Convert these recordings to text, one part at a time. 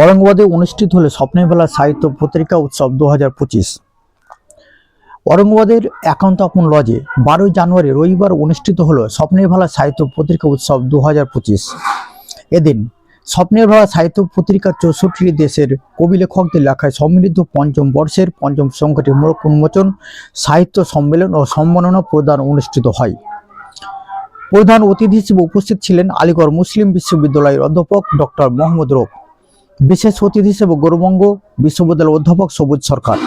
औरंगाबादे अनुष्ठित hello स्वप्नेर बेला साहित्य पत्रिका उत्सव 2025। औरंगाबादेर एकांत आपन लजे 12 জানুয়ারি रविवार अनुष्ठित हलो स्वप्नेर बेला साहित्य पत्रिका उत्सव 2025। एदिन स्वप्नेर बेला साहित्य पत्रिका 64 देशेर कवि लेखकदेर लेखाय समृद्ध पंचम बर्षेर पंचम संख्याटी मूलक उन्मोचन साहित्य सम्मेलन और सम्मानना प्रदान अनुष्ठित हय। प्रधान अतिथि हिसेबे उपस्थित छिलेन आलिगढ़ मुस्लिम विश्वविद्यालयेर अध्यापक डॉक्टर मोहम्मद रौफ। विशेष अतिथि हिसेबे गौरबंग विश्वविद्यालय अध्यापक सबुज सरकार।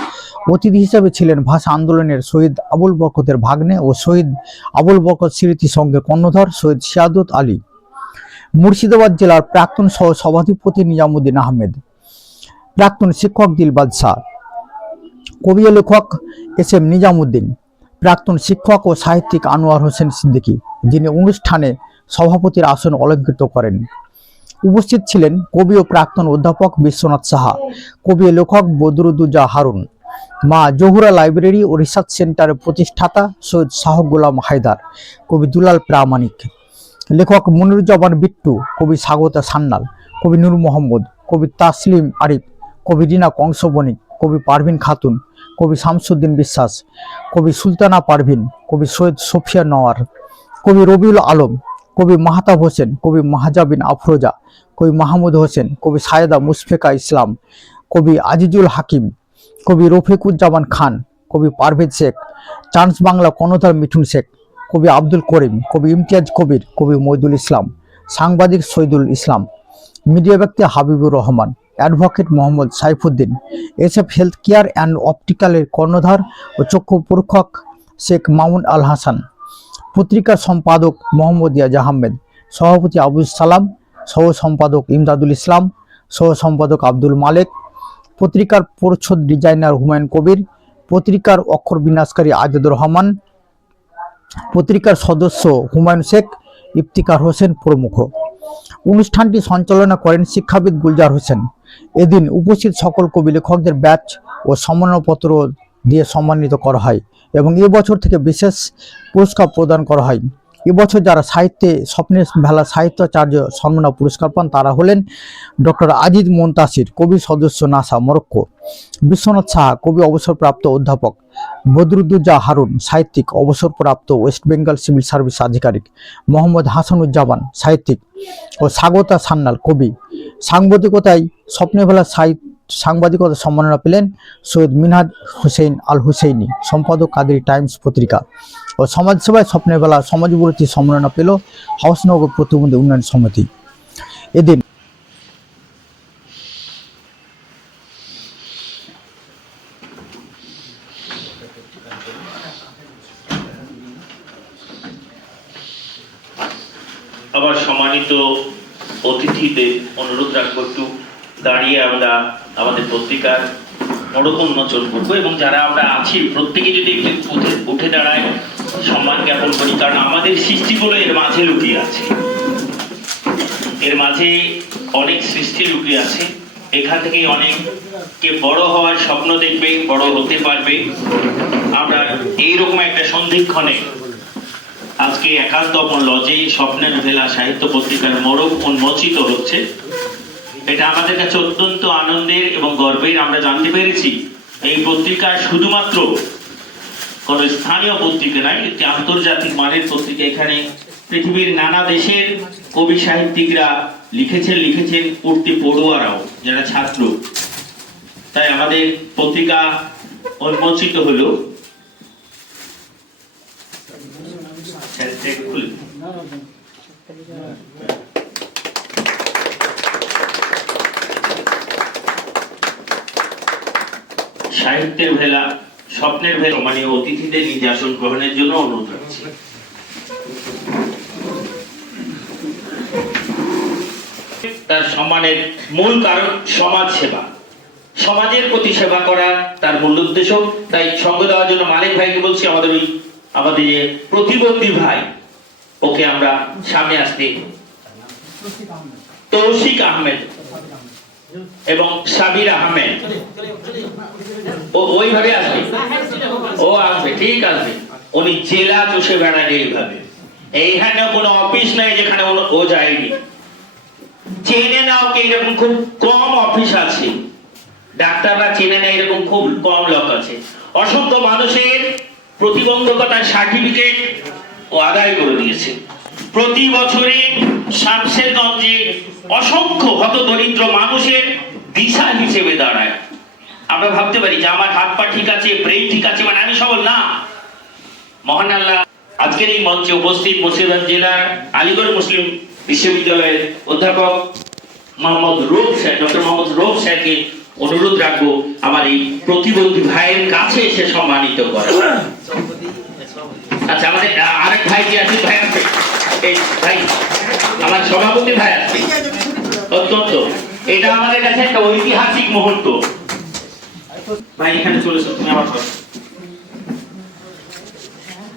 अतिथि हिसेबे छिलेन भाषा आंदोलनेर शहीद आबुल बरकतेर भाग्ने और शहीद आबुल बरकत स्मृति संघेर कर्णधार शहीद सियादत आली। मुर्शिदाबाद जिलार प्राक्तन सह सभापति निजामुद्दीन आहमेद, प्राक्तन शिक्षक दिलबाग शाह, कवि और लेखक एस एम निजामुद्दीन, प्राक्तन शिक्षक और साहित्यिक आনোয়ার হোসেন सिद्दीकी जिनि अनुष्ठाने सभापतिर आसन अलंकृत करें। उपस्थित छिलेन कवि और प्राक्तन अध्यापक विश्वनाथ साहा, कवि और लेखक बदरुद्दोजा हारुन, मा जहुरा लाइब्रेरी और रिसार्च सेंटर प्रतिष्ठाता सैयद शाह गोलाम हायदार, कवि दुलाल प्रामाणिक, लेखक मनिरुज्जामान बिट्टू, कवि स्वागता सान्नाल, कवि नूर मोहम्मद, कवि तासलिम आरिफ, कवि रीना कংসবণিক, कवि पारवीन खातून, कवि शामसुद्दीन বিশ্বাস, कवि सुल्ताना पारवीन, कवि सैयद सोफिया नवार, कवि रबिउल आलम, कवि माहताब হোসেন, कवि महाजाबिन आफरोजा, कवि माहमूद হোসেন, कवि सायदा मुशफिका इस्लाम, कवि আজিজুল হাকিম, कवि রফিকুজ্জামান खान, कवि पारभेज शेख, चांस बांगला कर्णधार मिठुन शेख, कवि आब्दुल करीम, कवि इम्तियाज कबिर, कवि मईदुल इस्लाम, सांबादिक शहीदुल इस्लाम, मीडिया व्यक्ति Habibur Rahman, advocate Mohammad Saifuddin, SF health care and optical कर्णधार और चक्षु परीक्षक शेख मामुन आल हासान, पत्रिकार सम्पादक मोहम्मद याज आहमेद, सभापति आबुल सालाम, सह सम्पादक इमदादुल इस्लाम, सह सम्पादक आब्दुल मालिक, पत्रिकार प्रच्छद डिजाइनार हुमायून कबिर, पत्रिकार अक्षर विन्यासकारी आजादुर रहमान, पत्रिकार सदस्य हुमायून शेख, इफ्तिकार হোসেন प्रमुख। অনুষ্ঠানটি সঞ্চালনা করেন শিক্ষাবিদ গুলজার হোসেন। এদিন উপস্থিত সকল কবি লেখকদের ব্যাচ ও সম্মানপত্র দিয়ে সম্মানিত করা হয় এবং এবছর থেকে বিশেষ পুরস্কার প্রদান করা হয়। এবছর যারা সাহিত্যে স্বপ্নের ভেলা সাহিত্যাচার্য সম্মান পুরস্কার পান তারা হলেন ডক্টর আজিজ মুনতাসির, কবি সদস্য নাসা মরক্কো, বিশ্বনাথ সাহা, কবি অবসরপ্রাপ্ত অধ্যাপক, বদরুদ্দোজা হারুন, সাহিত্যিক অবসরপ্রাপ্ত ওয়েস্ট বেঙ্গল সিভিল সার্ভিস আধিকারিক, মোহাম্মদ হাসানুজ্জামান, সাহিত্যিক ও স্বাগতা সান্নাল, কবি। সাংবাদিকতায় স্বপ্নের ভেলা সাংবাদিকতা সম্মাননা পেলেন সৈয়দ মিনহাজ হুসেইন আল হুসেইনি, সম্পাদক কাদেরি টাইমস পত্রিকা, ও সমাজসেবায় স্বপ্নের বেলা সমাজবিরোধী সম্মাননা পেল হাউসনগর প্রতিবন্ধী উন্নয়ন সমিতি। এদিন আবার সম্মানিত অতিথিদের অনুরোধ রাখবো একটু দাঁড়িয়ে আমরা আমাদের পত্রিকার মোড়ক উন্মোচন করবো এবং যারা আমরা আছি প্রত্যেকে যদি একটু উঠে দাঁড়ায় সম্মান জ্ঞাপন করি, কারণ আমাদের সৃষ্টিগুলো এর মাঝে লুকিয়ে আছে, এর মাঝে অনেক সৃষ্টি লুকিয়ে আছে। এখান থেকে অনেককে বড় হওয়ার স্বপ্ন দেখবে, বড় হতে পারবে। আমরা এইরকম একটা সন্ধিক্ষণে আজকে একান্ত আপন লজে স্বপ্নের ভেলা সাহিত্য পত্রিকার মোড়ক উন্মোচিত হচ্ছে। এটা আমাদের কাছে অত্যন্ত আনন্দের এবং গর্বের। আমরা জানতে পেরেছি এই পত্রিকা শুধুমাত্র কোন স্থানীয় পত্রিকা নয়, একটি আন্তর্জাতিক মানের পত্রিকা। এখানে পৃথিবীর নানা দেশের কবি সাহিত্যিকরা লিখেছেন উঠতি পড়ুয়ারাও যারা ছাত্র। তাই আমাদের পত্রিকা উন্মোচিত হলো। সাহিত্যের ভেলা স্বপ্নের ভেলা মানে অতিথিদের নিজে আসন গ্রহণের জন্য অনুরোধ রাখছি। তার সম্মানের মূল কারণ সমাজ সেবা, সমাজের প্রতি সেবা করা তার মূল উদ্দেশ্য। তাই সঙ্গ দেওয়ার জন্য মালিক ভাইকে বলছি, আমাদের প্রতিবন্ধী ভাই, ওকে আমরা সামনে আসতে, তৌসিক আহমেদ এবং সাবির আহমেদ, ও ওইভাবে আসবে, ও আসবে, ঠিক আসবে। উনি জেলা চষে বেড়ায় এইভাবে, এইখানে কোনো অফিস নাই যেখানে ও যায়নি। চেনে না ওকে এরকম খুব কম অফিস আছে, ডাক্তাররা চেনে না এরকম খুব কম লোক আছে। অসংখ্য মানুষের প্রতিবন্ধকতার সার্টিফিকেট ও আদায় করে দিয়েছে। প্রতি বছরে শামশেরগঞ্জে অসংখ্য হতদরিদ্র মানুষের দিশা হিসেবে দাঁড়ায়। আমরা ভাবতে পারি যে আমার হাত পা ঠিক আছে, ব্রেন ঠিক আছে, মানে আমি সবল না। মহান আল্লাহ আজকের এই মঞ্চে উপস্থিত মুর্শিদাবাদ জেলার আলিগড় মুসলিম বিশ্ববিদ্যালয়ের অধ্যাপক মোহাম্মদ রৌফ স্যার, ডক্টর মোহাম্মদ রৌফ স্যারকে অনুরোধ রাখবো আমার এই প্রতিবন্ধী ভাইয়ের কাছে এসে সম্মানিত করা। আচ্ছা, আমাদের আরেক ভাই যে আছে, ভাই আছে, এই ভাই আমার সভাপতি ভাই আছে। অত্যন্ত এটা আমাদের কাছে একটা ঐতিহাসিক মুহূর্ত। ভাই এখানে চলেছো তুমি আমার কথা,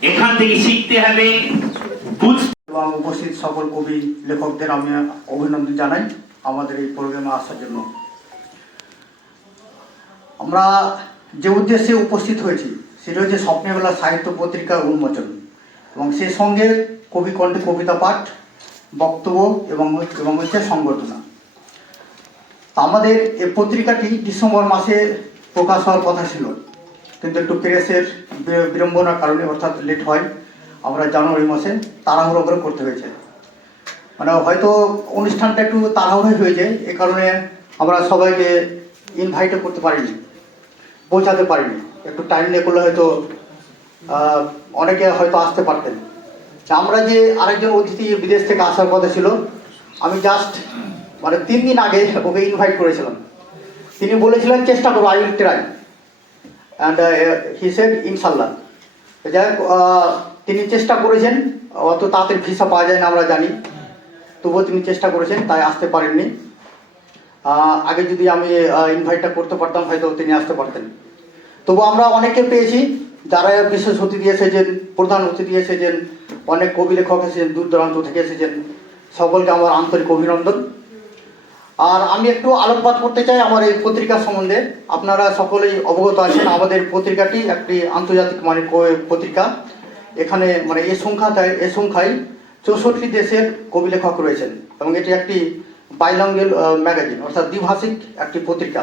এখান থেকে শিখতে হবে, এবং উপস্থিত সকল কবি লেখকদের আমি অভিনন্দন জানাই আমাদের এই প্রোগ্রামে আসার জন্য। আমরা যে উদ্দেশ্যে উপস্থিত হয়েছি সেটা হচ্ছে স্বপ্নের বেলা সাহিত্য পত্রিকার উন্মোচন, এবং সেই সঙ্গে কবি কণ্ঠে কবিতা পাঠ, বক্তব্য এবং হচ্ছে সংবর্ধনা। তা আমাদের এই পত্রিকাটি ডিসেম্বর মাসে প্রকাশ হওয়ার কথা ছিল, কিন্তু একটু প্রেসের বিড়ম্বনার কারণে অর্থাৎ লেট হয়। আমরা জানুয়ারি মাসে তাড়াহুড়ো করে করতে হয়েছে, মানে হয়তো অনুষ্ঠানটা একটু তাড়াহুড়ো হয়ে যায়, এ কারণে আমরা সবাইকে ইনভাইটও করতে পারিনি, পৌঁছাতে পারিনি। একটু টাইম নিয়ে করলে হয়তো অনেকে হয়তো আসতে পারতেন। আমরা যে আরেকজন অতিথি বিদেশ থেকে আসার কথা ছিল, আমি জাস্ট মানে 3 দিন আগে ওকে ইনভাইট করেছিলাম। তিনি বলেছিলেন চেষ্টা করবো, I will try, and he said ইনশাল্লাহ। যাই হোক, তিনি চেষ্টা করেছেন, অত তাড়াতাড়ি ভিসা পাওয়া যায় না আমরা জানি, তবুও তিনি চেষ্টা করেছেন, তাই আসতে পারেননি। আগে যদি আমি ইনভাইটটা করতে পারতাম হয়তো তিনি আসতে পারতেন। তবু আমরা অনেকে পেয়েছি যারা বিশেষ অতিথি এসেছেন, প্রধান অতিথি এসেছেন, অনেক কবি লেখক এসেছেন, দূর দূরান্ত থেকে এসেছেন, সকলকে আমার আন্তরিক অভিনন্দন। আর আমি একটু আলোকপাত করতে চাই আমার এই পত্রিকা সম্বন্ধে। আপনারা সকলেই অবগত আছেন আমাদের পত্রিকাটি একটি আন্তর্জাতিক মানের পত্রিকা। এখানে মানে এ সংখ্যায় 64 দেশের কবি লেখক রয়েছেন, এবং এটি একটি বাইলিঙ্গুয়াল ম্যাগাজিন, অর্থাৎ দ্বিভাষিক একটি পত্রিকা।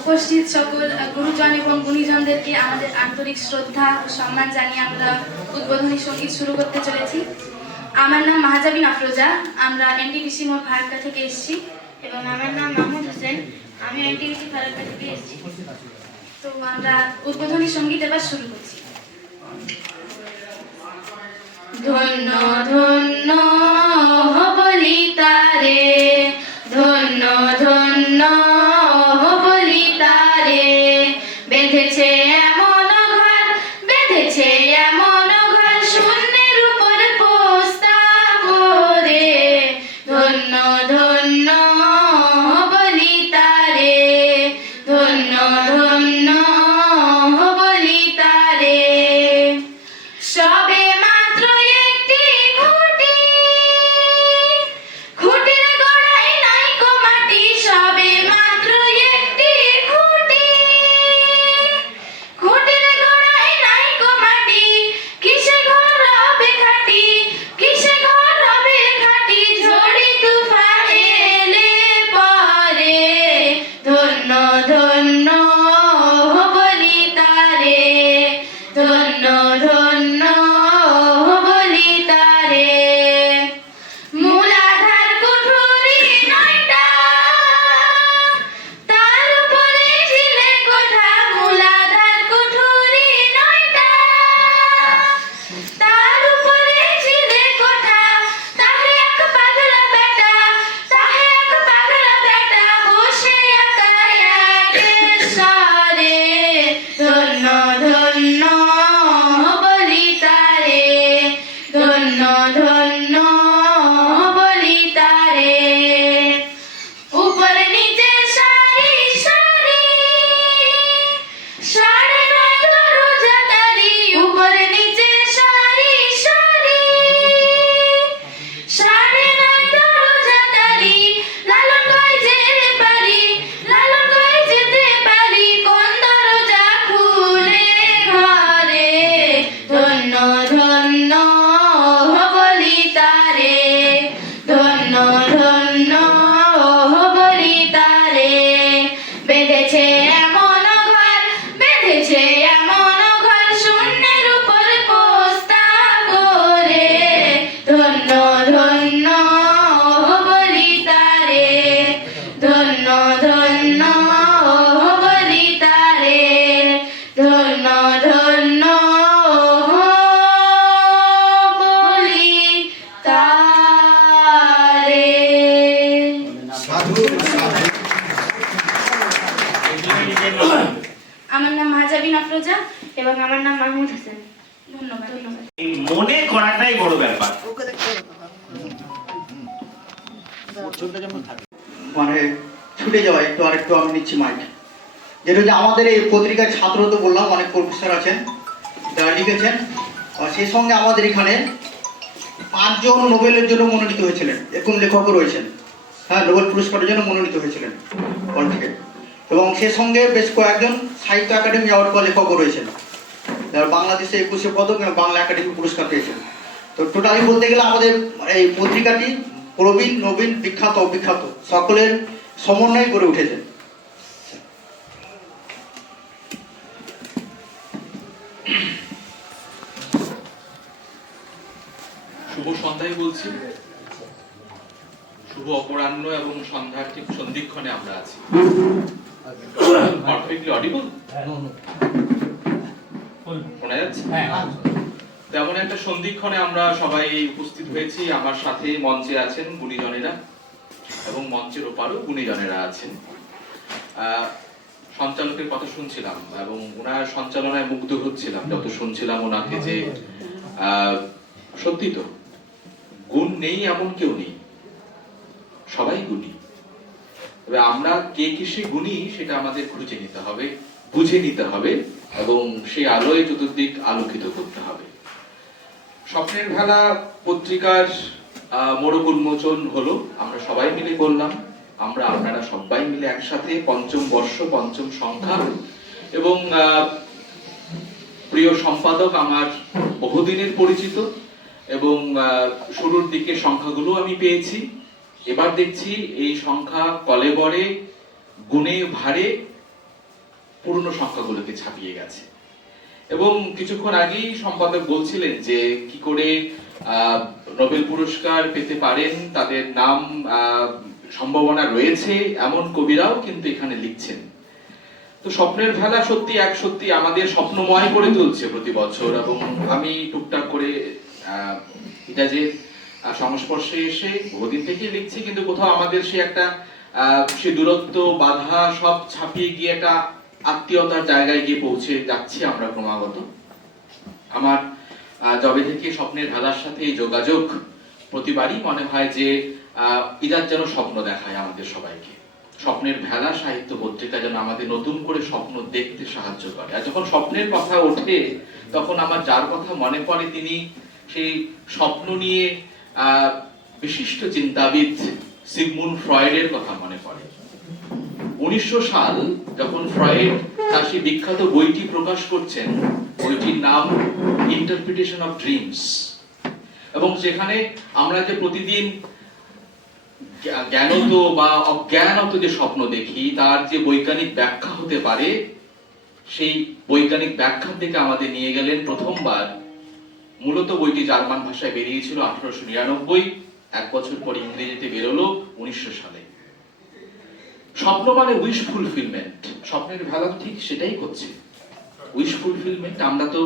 উপস্থিত সকল গুরুজন এবং গুণীজনদেরকে আমাদের আন্তরিক শ্রদ্ধা ও সম্মান জানিয়ে আমরা উদ্বোধনী সঙ্গীত শুরু করতে চলেছি। আমার নাম মাহাজাবিন আফরোজা, আমরা এনটিপিসি মোড় ফারাক্কা থেকে এসেছি। এবং আমার নাম মাহমুদ হোসেন, আমি এনটিপিসি ফারাক্কা থেকে এসেছি। তো আমরা উদ্বোধনী সঙ্গীত এবার শুরু করছি। ধন্য ধন্য বলি তারে, ধন্য ধন্য বলি তারে, বেঁধেছে এমন ঘর, বেঁধেছে এমন ঘর, শূন্যের উপর পোস্তা করে। ধন্য ধন্য বলি তারে, ধন্য ধন্য বলি তারে। সবে মাত্র একটি খুঁটি মানে ছুটে যাওয়া একটু আরেকটু আমি নিচ্ছি মাইক। যেটা হচ্ছে আমাদের এই পত্রিকার ছাত্র তো বললাম, অনেক প্রফেসর আছেন যারা লিখেছেন, আর সেই সঙ্গে আমাদের এখানে 5 জন নোবেলের জন্য মনোনীত হয়েছিলেন, এরকম লেখকও রয়েছেন। হ্যাঁ, নোবেল পুরস্কারের জন্য মনোনীত হয়েছিলেন অল থেকে। এবং সে সঙ্গে বেশ কয়েকজন সাহিত্য একাডেমি অ্যাওয়ার্ড পাওয়া লেখকও রয়েছেন, যারা বাংলাদেশে 21শে পদক এবং বাংলা একাডেমি পুরস্কার পেয়েছেন। তো টোটালি বলতে গেলে আমাদের এই পত্রিকাটি প্রবীণ, নবীন, বিখ্যাত, অবিখ্যাত সকলের সমন্বয়ে গড়ে উঠেছে। শুভ সন্ধ্যায় বলছি, শুভ অপরাহ্ন এবং সন্ধ্যার ঠিক সন্ধিক্ষণে আমরা আছি। পারফেক্টলি অডিবল শোনা যাচ্ছে? তেমন একটা সন্ধিক্ষণে আমরা সবাই উপস্থিত হয়েছি। আমার সাথে মঞ্চে আছেন গুণীজনেরা এবং মঞ্চের ওপারও গুণীজনেরা আছেন। সঞ্চালকের কথা শুনছিলাম এবং ওনার সঞ্চালনায় মুগ্ধ হচ্ছিলাম যত শুনছিলাম ওনাকে, যে সত্যি তো গুণ নেই এমন কেউ নেই, সবাই গুণী। তবে আমরা কে কিসে গুণী সেটা আমাদের খুঁজে নিতে হবে, বুঝে নিতে হবে এবং সেই আলোয় চতুর্দিক আলোকিত করতে হবে। স্বপ্নের ভেলা পত্রিকার মোড়ক উন্মোচন হলো, আমরা সবাই মিলে করলাম, আপনারা সবাই মিলে একসাথে, 5ম বর্ষ 5ম সংখ্যা। এবং প্রিয় সম্পাদক আমার বহুদিনের পরিচিত এবং শুরুর দিকে সংখ্যাগুলো আমি পেয়েছি। এবার দেখছি এই সংখ্যা কলেবরে গুণে ভারে পুরনো সংখ্যাগুলোকে ছাপিয়ে গেছে। এবং কিছুক্ষণ আগেই সম্পাদক বলছিলেন যে কি করে নোবেল পুরস্কার পেতে পারেন, তাদের নাম সম্ভাবনা রয়েছে এমন কবিরাও কিন্তু এখানে লিখছেন। তো স্বপ্নের ভেলা সত্যি আমাদের স্বপ্নময় করে তুলছে প্রতি বছর। এবং আমি টুকটাক করে এটা যে সংস্পর্শে এসে বহুদিন থেকে লিখছি, কিন্তু কোথাও আমাদের সে দূরত্ব, বাধা সব ছাপিয়ে গিয়ে একটা আত্মীয়তার জায়গায় গিয়ে পৌঁছে যাচ্ছি আমরা ক্রমাগত। আমার যবে থেকে স্বপ্নের ভেলার সাথে এই যোগাযোগ, প্রতিবারই মনে হয় যে ইজাত যেন স্বপ্ন দেখায় আমাদের সবাইকে। স্বপ্নের ভেলা সাহিত্য পত্রিকা যেন আমাদের নতুন করে স্বপ্ন দেখতে সাহায্য করে। আর যখন স্বপ্নের কথা ওঠে তখন আমার যার কথা মনে পড়ে তিনি সেই স্বপ্ন নিয়ে বিশিষ্ট চিন্তাবিদ সিগমুন্ড ফ্রয়েডের কথা মনে পড়ে। 1900 সাল যখন ফ্রয়েড তার সেই বিখ্যাত বইটি প্রকাশ করছেন, বইটির নাম ইন্টারপ্রিটেশন অফ ড্রিমস। এবং যেখানে আমরা যে প্রতিদিন জ্ঞানত বা অজ্ঞানত যে স্বপ্ন দেখি তার যে বৈজ্ঞানিক ব্যাখ্যা হতে পারে, সেই বৈজ্ঞানিক ব্যাখ্যা থেকে আমাদের নিয়ে গেলেন প্রথমবার। মূলত বইটি জার্মান ভাষায় বেরিয়েছিল 1899, 1 বছর পর ইংরেজিতে বেরোলো 1900 সালে। স্বপ্ন মানে উইশ ফুলফিলমেন্ট। স্বপ্নের ভেলা ঠিক সেটাই করছে, উইশ ফুলফিলমেন্ট। আমরা তো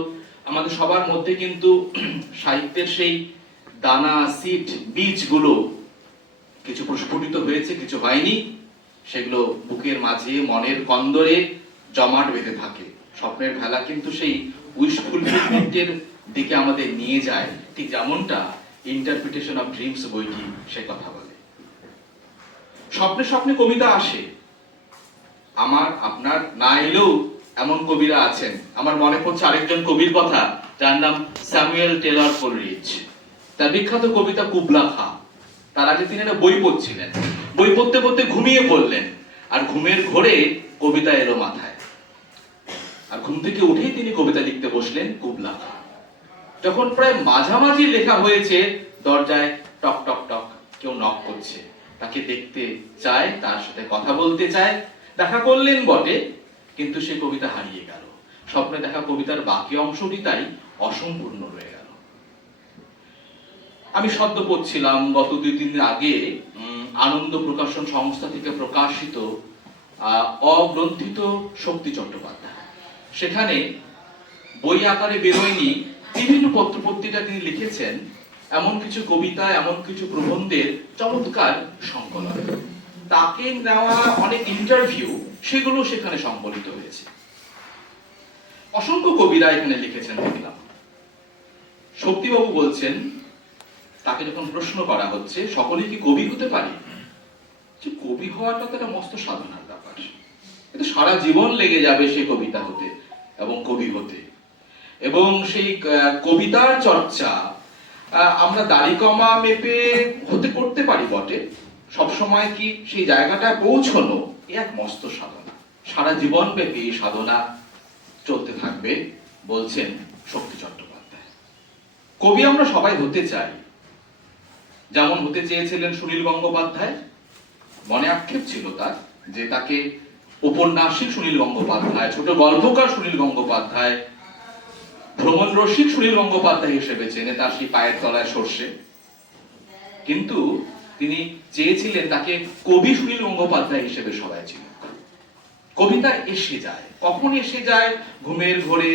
আমাদের সবার মধ্যে কিন্তু সাহিত্যের সেই দানা, সিড, বীজগুলো কিছু প্রস্ফুটিত হয়েছে, কিছু হয়নি, সেগুলো বুকের মাঝে মনের কন্দরে জমাট বেঁধে থাকে। স্বপ্নের ভেলা কিন্তু সেই উইশ ফুলফিলমেন্টের দিকে আমাদের নিয়ে যায়, ঠিক যেমনটা ইন্টারপ্রিটেশন অফ ড্রিমস বইটি সে কথা বলে। স্বপ্নে স্বপ্নে কবিতা আসে, আমার আপনার না এলেও এমন কবিরা আছেন। আমার মনে পড়ছে আরেকজন কবির কথা, যার নাম স্যামুয়েল টেলর কোলরিজ। তার বিখ্যাত কবিতা কুবলা খা। তার আগে তিনি একটা বই পড়ছিলেন, বই পড়তে পড়তে ঘুমিয়ে পড়লেন, আর ঘুমের ঘোরে কবিতা এলো মাথায়, আর ঘুম থেকে উঠেই তিনি কবিতা লিখতে বসলেন কুবলা খা। যখন প্রায় মাঝামাঝি লেখা হয়েছে, দরজায় টক টক টক কেউ নক করছে। তাকে দেখতে চায়, তার সাথে কথা বলতে চায়, দেখা করলেন বটে, কিন্তু সে কবিতা হারিয়ে গেল। স্বপ্নে দেখা কবিতার বাকি অংশটি তাই অসম্পূর্ণ রয়ে গেল। আমি সদ্য পড়ছিলাম গত 2-3 দিন আগে আনন্দ প্রকাশন সংস্থা থেকে প্রকাশিত অগ্রন্থিত শক্তি চট্টোপাধ্যায়। সেখানে বই আকারে বেরোয়নি, বিভিন্ন পত্রপত্রিকা তিনি লিখেছেন এমন কিছু কবিতা, এমন কিছু প্রবন্ধের চমৎকার সংকলন। তাকে নেওয়া অনেক ইন্টারভিউ, সেগুলো সেখানে সংকলিত হয়েছে। অসংখ্য কবিরা এখানে লিখেছেন দেখলাম। শক্তিবাবু বলছেন, তাকে যখন প্রশ্ন করা হচ্ছে সকলেই কি কবি হতে পারে, যে কবি হওয়াটা তো একটা মস্ত সাধনার ব্যাপার। কিন্তু সারা জীবন লেগে যাবে সেই কবিতা হতে এবং কবি হতে। এবং সেই কবিতার চর্চা আমরা দাড়ি কমা মেপে হতে করতে পারি বটে, সবসময় কি সেই জায়গাটায় পৌঁছানো এ এক মস্ত সাধনা। সারা জীবন ব্যাপী এই সাধনা চলতে থাকবে বলছেন শক্তি চট্টোপাধ্যায়। কবি আমরা সবাই হতে চাই, যেমন হতে চেয়েছিলেন সুনীল গঙ্গোপাধ্যায়। মনে আক্ষেপ ছিল তার যে তাকে উপন্যাসিক সুনীল গঙ্গোপাধ্যায়, ছোট গল্পকার সুনীল গঙ্গোপাধ্যায়, ভ্রমণ রসিক সুনীল গঙ্গোপাধ্যায় হিসেবে চেনে তার সেই পায়ের তলায় সর্ষে। কিন্তু তিনি চেয়েছিলেন তাকে কবি সুনীল গঙ্গোপাধ্যায় হিসেবে সবাই চিনুক। কবিতা এসে যায়, কখন এসে যায়? ঘুমের ঘোরে,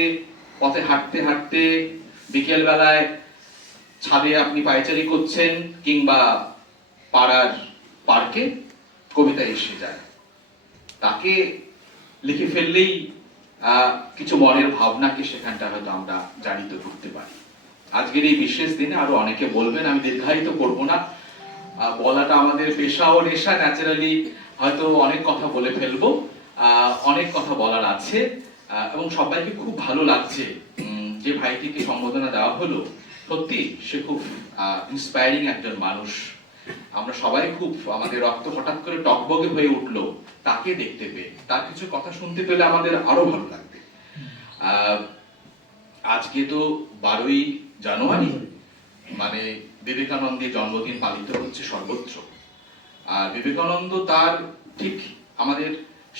পথে হাঁটতে হাঁটতে, বিকেল বেলায় ছাদে আপনি পায়চারি করছেন, কিংবা পাড়ার পার্কে কবিতা এসে যায়। তাকে লিখে ফেললেই কিছু মনের ভাবনাকে সেখানটা হয়তো আমরা জানিত করতে পারি। আজকের এই বিশেষ দিনে আরো অনেকে বলবেন, আমি দীর্ঘায়িত করব না। বলাটা আমাদের পেশা ও নেশা, ন্যাচারালি হয়তো অনেক কথা বলে ফেলবো। অনেক কথা বলার আছে এবং সবাইকে খুব ভালো লাগছে যে ভাইটিকে সম্বোধনা দেওয়া হলো। সত্যি সে খুব ইন্সপায়ারিং একজন মানুষ। আমরা সবাই খুব, আমাদের রক্ত হঠাৎ করে টকবগে হয়ে উঠলো তাকে দেখতে পেয়ে। তার কিছু কথা শুনতে পেলে আমাদের আরো ভালো লাগবে। আজকে তো 12ই জানুয়ারি, মানে বিবেকানন্দের জন্মদিন পালিত হচ্ছে সর্বত্র। আর বিবেকানন্দ তার ঠিক আমাদের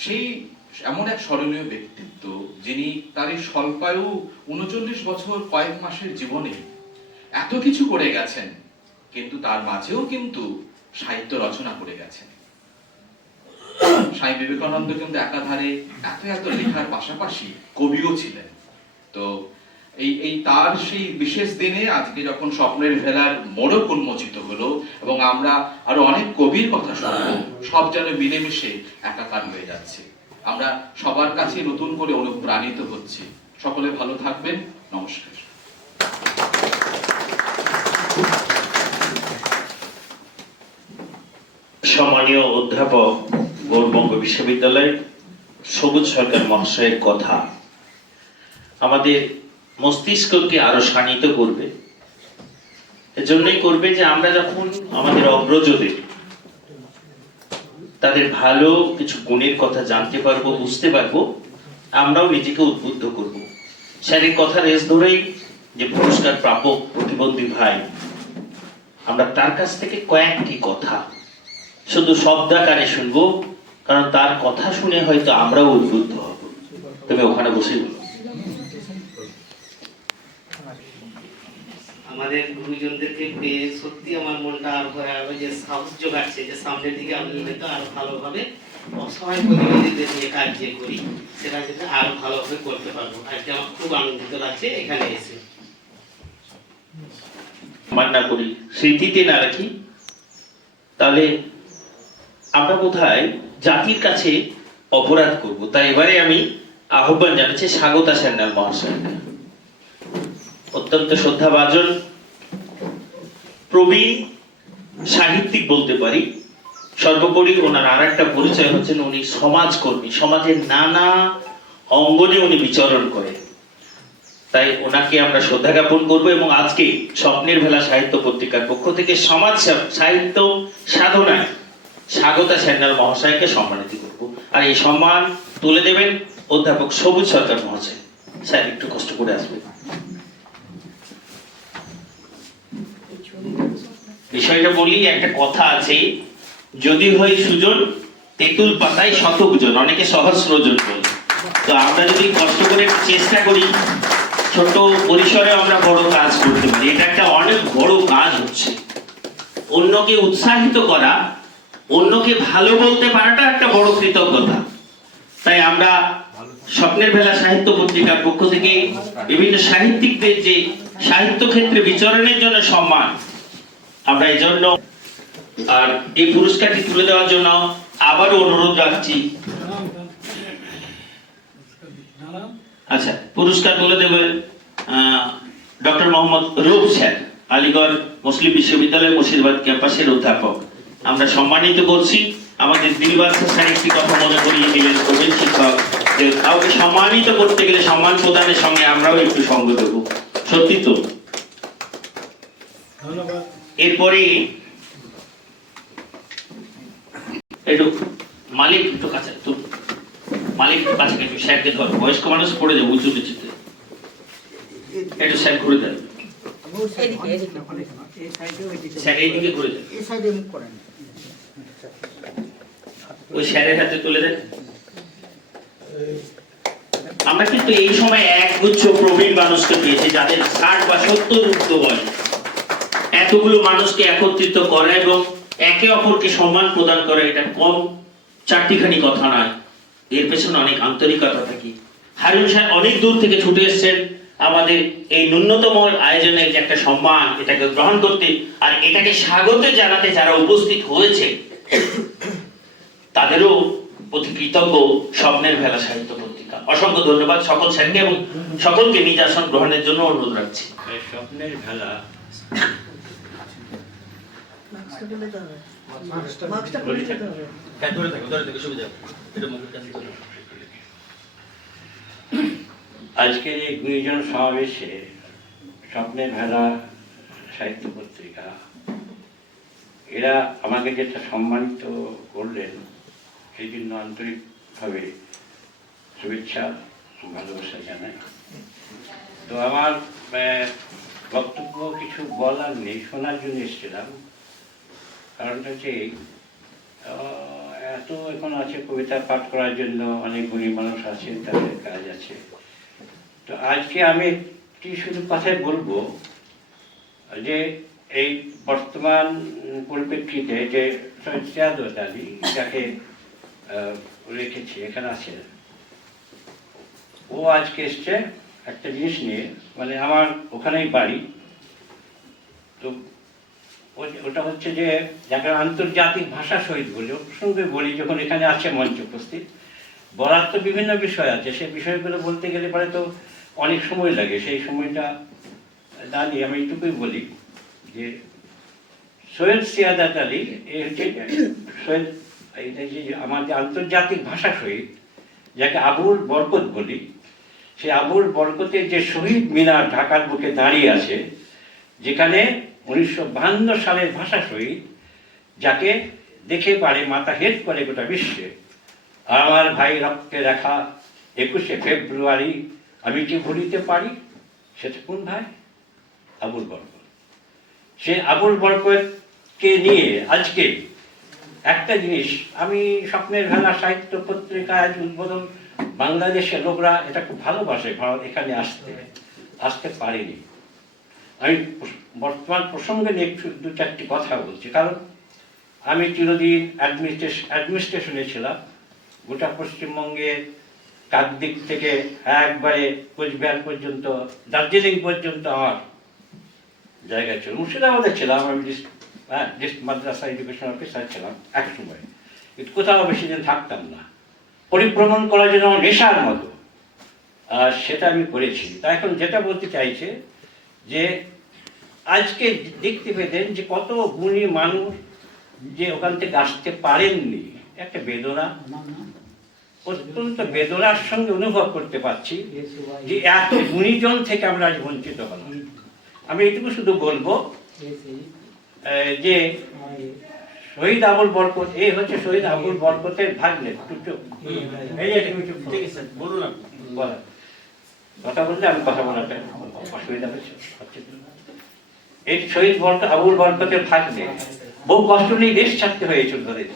সেই এমন এক স্মরণীয় ব্যক্তিত্ব, যিনি তার এই স্বল্পায়ু 39 বছর কয়েক মাসের জীবনে এত কিছু করে গেছেন, কিন্তু তার মাঝেও কিন্তু সাহিত্য রচনা করে গেছেন। স্বামী বিবেকানন্দ কিন্তু একাধারে এত এত লেখার পাশাপাশি কবিও ছিলেন। তো এই তার সেই বিশেষ দিনে আজকে যখন স্বপ্নের ভেলার মোড়ক উন্মোচিত হলো এবং আমরা আরো অনেক কবির কথা শুনবো, সব যেন মিলেমিশে একাকার হয়ে যাচ্ছে। আমরা সবার কাছে নতুন করে অনুপ্রাণিত হচ্ছি। সকলে ভালো থাকবেন। নমস্কার। সম্মানীয় অধ্যাপক গৌড়বঙ্গ বিশ্ববিদ্যালয় সবুজ সরকার মহাশয়ের কথা আমাদের মস্তিষ্ককে আরো শানিত করবে। এজন্যই করবে যে আমরা যখন আমাদের অগ্রজদের তাদের ভালো কিছু গুণের কথা জানতে পারবো, বুঝতে পারবো, আমরাও নিজেকে উদ্বুদ্ধ করব। স্যারের কথা রেস ধরেই যে পুরস্কার প্রাপক প্রতিবন্ধী ভাই, আমরা তার কাছ থেকে কয়েকটি কথা শুধু শব্দাকারে শুনবো, কারণ তার কথা শুনে হয়তো আমরাও উদ্বুদ্ধ হব। তুমি ওখানে বসে বলো। আমাদের গুরুজনদেরকে পেয়ে সত্যি আমার মনটা আরো ভরে আরো যে সাহস যোগাচ্ছে যে সামনের দিকে আমি হয়তো আরো ভালোভাবে অসহায় প্রতিনিধিদের নিয়ে কাজ যে করি সেটা যাতে আরো ভালোভাবে করতে পারবো। আজকে আমার খুব আনন্দিত লাগছে এখানে এসে। মান্না করি, স্মৃতিতে না রাখি, তাহলে আমরা বোধহয় জাতির কাছে অপরাধ করব। তাই এবারে আমি আহ্বান জানাচ্ছি স্বাগতা সান্যাল মহাশয়কে। অত্যন্ত শ্রদ্ধাভাজন, প্রবীণ সাহিত্যিক বলতে পারি। সর্বোপরি ওনার আর একটা পরিচয় হচ্ছেন উনি সমাজকর্মী। সমাজের নানা অঙ্গনে উনি বিচরণ করেন। তাই ওনাকে আমরা শ্রদ্ধা জ্ঞাপন করবো এবং আজকে স্বপ্নের ভেলা সাহিত্য পত্রিকার পক্ষ থেকে সমাজ সাহিত্য সাধনায় স্বাগতা সান্যাল মহাশয়কে সম্মানিত করব। আর এই সম্মান তুলে দেবেন অধ্যাপক সবুজ সরকার মহাশয়। স্যার একটু কষ্ট করে আসবেন। বিষয়টা বলি, একটা কথা আছে, যদি হয় সুজন তেঁতুল পাতায় শতক জন, অনেকে সহস্রজন বলে। তো আমরা যদি কষ্ট করে চেষ্টা করি, ছোট পরিসরে আমরা বড় কাজ করতে পারি। এটা একটা অনেক বড় কাজ হচ্ছে। অন্যকে উৎসাহিত করা, অন্যকে ভালো বলতে পারাটা একটা বড় কৃতজ্ঞতা। তাই আমরা স্বপ্নের ভেলা সাহিত্য পত্রিকার পক্ষ থেকে বিভিন্ন সাহিত্যিকদের যে সাহিত্য ক্ষেত্রে বিচরণের জন্য সম্মান, আমরা এই জন্য আর এই পুরস্কারটি তুলে দেওয়ার জন্য আবারও অনুরোধ রাখছি। আচ্ছা, পুরস্কার তুলে দেবেন ডক্টর মোহাম্মদ রূপ স্যার, আলিগড় মুসলিম বিশ্ববিদ্যালয় মুর্শিদাবাদ ক্যাম্পাসের অধ্যাপক। আমরা সম্মানিত করছি আমাদের দিলবাদশা স্যার একটি কথা মনে করিয়ে দিলেন, প্রবীণ শিক্ষক, যে কাউকে সম্মানিত করতে গেলে সম্মান প্রদানের সঙ্গে আমরাও একটু সঙ্গ দেব। সত্যি তো। এরপরে একটু মালিক একটু কাছে, তো মালিক একটু কাছে একটু স্যারকে ধর, বয়স্ক মানুষ পড়ে যাবে উঁচু নিচুতে, একটু স্যার ঘুরে দেন, স্যার এইদিকে ঘুরে দেন, ওই স্যারের হাতে তুলে দেন। আমরা কিন্তু এই সময় একগুচ্ছ প্রবীণ মানুষকে পেয়েছি যাদের 60 বা 70 ঊর্ধ্ব বয়স। এতগুলো মানুষকে একত্রিত করা এবং একে অপরকে সম্মান প্রদান করা, এটা কম চারটিখানি কথা নয়, এর পেছনে অনেক আন্তরিকতা থাকে। হারুন সাহেব অনেক দূর থেকে ছুটে এসেছেন আমাদের এই ন্যূনতম আয়োজনের যে একটা সম্মান, এটাকে গ্রহণ করতে আর এটাকে স্বাগত জানাতে যারা উপস্থিত হয়েছে তাদেরও প্রতি কৃতজ্ঞ স্বপ্নের ভেলা সাহিত্য পত্রিকা। অসংখ্য ধন্যবাদ সকল স্যারকে এবং সকলকে নিজ আসন গ্রহণের জন্য অনুরোধ রাখছি। স্বপ্নের ভেলা আজকের এই গুণীজন সমাবেশে স্বপ্নের ভেলা সাহিত্য পত্রিকা এরা আমাকে যেটা সম্মানিত করলেন, এই জন্য আন্তরিকভাবে শুভেচ্ছা ভালোবাসা জানাই। তো আমার বক্তব্য কিছু বলার নেই, শোনার জন্য এসেছিলাম। কারণটা হচ্ছে এত এখন আছে কবিতা পাঠ করার জন্য, অনেক গুণী মানুষ আছে, তাদের কাজ আছে। তো আজকে আমি একটি শুধু কথাই বলবো যে এই বর্তমান পরিপ্রেক্ষিতে যে সৈয়দ সিয়াদত আলী যাকে রেখেছি এখানে আছে, ও আজকে এসছে একটা জিনিস নিয়ে, মানে আমার ওখানেই বাড়ি। তো ওটা হচ্ছে যে যাকে আন্তর্জাতিক ভাষা শহীদ বলি, ওর প্রসঙ্গে বলি, যখন এখানে আছে মঞ্চে উপস্থিত, বলার তো বিভিন্ন বিষয় আছে, সেই বিষয়গুলো বলতে গেলে পরে তো অনেক সময় লাগে। সেই সময়টা দাঁড়িয়ে আমি এইটুকুই বলি যে সৈয়দ সিয়াদত আলী এই হচ্ছে সৈয়দ, আমাদের আন্তর্জাতিক ভাষা শহীদ যাকে আবুল বরকত বলি, সেই আবুল বরকতের যে শহীদ মিনার ঢাকার বুকে দাঁড়িয়ে আছে, যেখানে 1952 সালের ভাষা শহীদ, যাকে দেখে পারে মাথা হেট করে গোটা বিশ্বে। আমার ভাই রক্তে রাখা 21শে ফেব্রুয়ারি আমি কি ভুলিতে পারি, সেটা কোন ভাই? আবুল বরকত। সে আবুল বরকতকে নিয়ে আজকে একটা জিনিস, আমি স্বপ্নের ভেলা সাহিত্য পত্রিকায় উদ্বোধন, বাংলাদেশের লোকরা এটা খুব ভালোবাসে ভারত এখানে আসতে পারেনি। আমি বর্তমান প্রসঙ্গে নিয়ে একটু দু চারটি কথা বলছি, কারণ আমি চিরদিন অ্যাডমিনিস্ট্রেশনে ছিলাম। গোটা পশ্চিমবঙ্গের কাকদ্বীপ থেকে একবারে কোচবিহার পর্যন্ত, দার্জিলিং পর্যন্ত আমার জায়গা ছিল। মুর্শিদাবাদে ছিলাম, আমি মাদ্রাসা এডুকেশন অফিসার ছিলাম এক সময়, কিন্তু কোথাও বেশি দিন থাকতাম না। পরিভ্রমণ করার জন্য আমার নেশার মতো, আর সেটা আমি করেছি। তা এখন যেটা বলতে চাইছে যে আজকে দেখতে পেতেন যে কত গুণী মানুষ যে ওখান থেকে আসতে পারেননি, একটা বেদনা, অত্যন্ত বেদনার সঙ্গে অনুভব করতে পারছি যে এত গুণীজন থেকে আমরা আজ বঞ্চিত হলাম। আমি এটুকু শুধু বলবো যে শহীদ আবুল বরকত, এই হচ্ছে শহীদ আবুল বরকতের ভাগ্নে। কথা বললে আমি কথা বলাটা অসুবিধা হচ্ছে। এই শহীদ আবুল বরকতের ভাগ্নে বহু কষ্ট নিয়ে দেশ ছাড়তে হয়েছিল তাদের।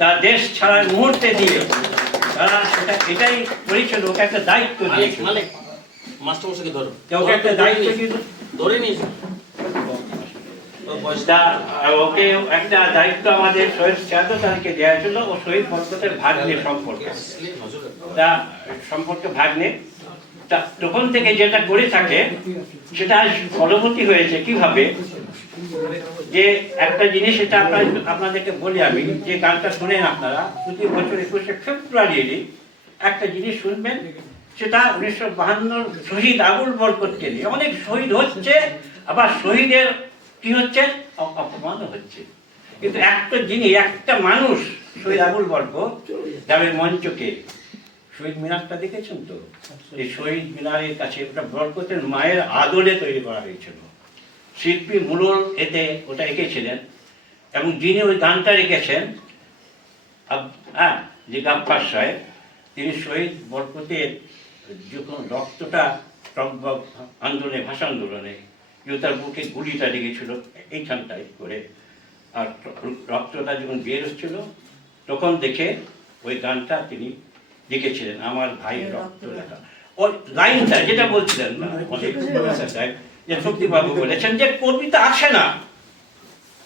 তার দেশ ছাড়ার মুহূর্তে দিয়ে তারা সেটা এটাই করেছিল, ওকে একটা দায়িত্ব দিয়েছিল, ওকে একটা দায়িত্ব ধরে নিয়েছিল, ওকে একটা দায়িত্ব আমাদের শহীদ সিয়াদত আলীকে দেওয়া ছিল। ও শহীদ বরকতের ভাগ্নে সম্পর্কে, তা সম্পর্কে ভাগ্নে, তা তখন থেকে যেটা করে থাকে সেটা ফলবতী হয়েছে কিভাবে, যে একটা জিনিস, এটা আপনাদেরকে বলি আমি, যে গানটা শোনেন আপনারা প্রতি বছর 21শে ফেব্রুয়ারি একটা জিনিস শুনবেন, সেটা 1952 শহীদ আবুল বরকতকে নিয়ে। অনেক শহীদ হচ্ছে, আবার শহীদের কি হচ্ছে, অপমানও হচ্ছে। কিন্তু একটা জিনিস, একটা মানুষ শহীদ আবুল বরকত গ্রামের মঞ্চকে, শহীদ মিনারটা দেখেছেন তো, এই শহীদ মিনারের কাছে ওটা বরকতের মায়ের আদলে তৈরি করা হয়েছিল। শিল্পী মুরল এতে ওটা এঁকেছিলেন, এবং যিনি ওই গানটা রেখেছেন যে গাফফার সাহেব, তিনি শহীদ বরকতের যখন রক্তটা আন্দোলনে, ভাষা আন্দোলনে, যে তার বুকে গুলিটা লেগেছিল এইখানটায় করে, আর রক্তটা যখন বের হচ্ছিল তখন দেখে ওই গানটা তিনি লিখেছিলেন, আমার ভাই রক্ত লেখা। ওই লাইনটা যেটা বলছিলেন না যে শক্তিবাবু বলেছেন যে কবিতা আসে না,